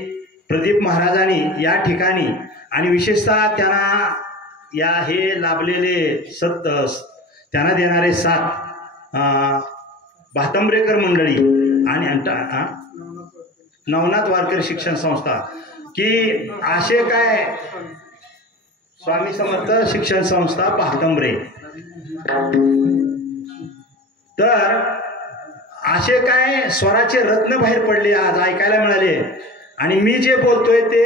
प्रदीप महाराजांनी या ठिकाणी आणि विशेषतः त्यांना हे लाभलेले त्यांना देणारे साथ भातंब्रेकर मंडळी आणि नवनाथ वारकर शिक्षण संस्था, की असे काय स्वामी समर्थ शिक्षण संस्था भातंब्रे, तर असे काय स्वराचे रत्न बाहेर पडले आज ऐकायला मिळाले. आणि मी जे बोलतोय ते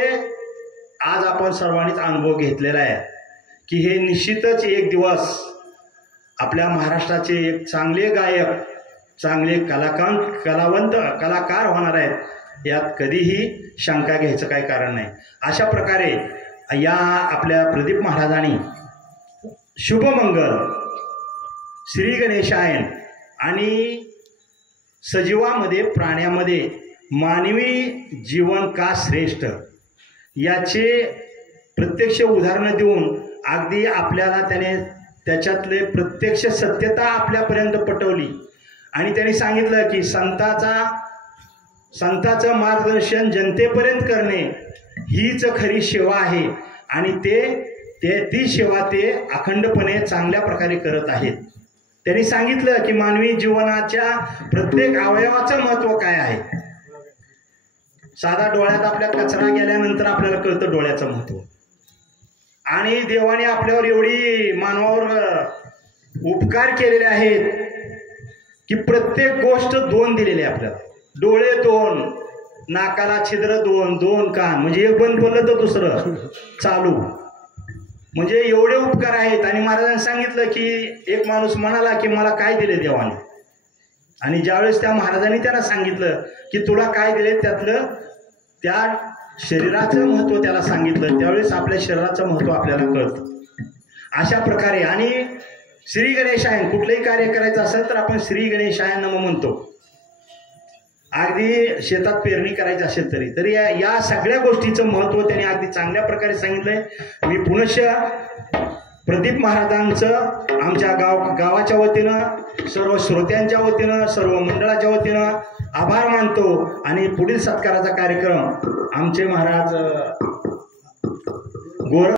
आज आपण सर्वांनीच अनुभव घेतलेला आहे की हे निश्चितच एक दिवस आपल्या महाराष्ट्राचे एक चांगले गायक, चांगले कलाकार होणार आहेत. यात कधीही शंका घ्यायचं काही कारण नाही. अशा प्रकारे या आपल्या प्रदीप महाराजांनी शुभमंगल, श्री गणेशायन आणि सजीवामध्ये, प्राण्यामध्ये मानवी जीवन का श्रेष्ठ याचे प्रत्यक्ष उदाहरणं देऊन अगदी आपल्याला त्याच्यातले प्रत्यक्ष सत्यता आपल्यापर्यंत पटवली. आणि त्यांनी सांगितलं की संताचं मार्गदर्शन जनतेपर्यंत करणे हीच खरी सेवा आहे. आणि ती सेवा ते अखंडपणे चांगल्या प्रकारे करत आहेत. त्यांनी सांगितलं की मानवी जीवनाच्या प्रत्येक अवयवाचं महत्त्व काय आहे. साधा डोळ्यात आपल्या कचरा गेल्यानंतर आपल्याला कळतं डोळ्याचं महत्त्व. आणि देवाने आपल्यावर एवढी मानवावर उपकार केलेले आहेत की प्रत्येक गोष्ट दोन दिलेली आहे आपल्याला. डोळे दोन, नाकाला छिद्र दोन, दोन कान, म्हणजे एक बंद पडलं तर दुसरं चालू, म्हणजे एवढे उपकार आहेत. आणि महाराजांनी सांगितलं की एक माणूस म्हणाला की मला काय दिले देवाने, आणि ज्यावेळेस त्या महाराजांनी त्यांना सांगितलं की तुला काय दिले, त्यातलं त्या शरीराचं महत्त्व त्याला सांगितलं, त्यावेळेस आपल्या शरीराचं महत्त्व आपल्याला कळतं. अशा प्रकारे आणि श्री गणेशायन, कुठलंही कार्य करायचं असेल तर आपण श्री गणेशायन नमः म्हणतो. अगदी शेतात पेरणी करायची असेल तरी या सगळ्या गोष्टीचं महत्त्व त्यांनी अगदी चांगल्या प्रकारे सांगितलंय. मी पुनश्च प्रदीप महाराजांचं आमच्या गावाच्या वतीनं, सर्व श्रोत्यांच्या वतीनं, सर्व मंडळाच्या वतीनं आभार मानतो. आणि पुढील सत्काराचा कार्यक्रम आमचे महाराज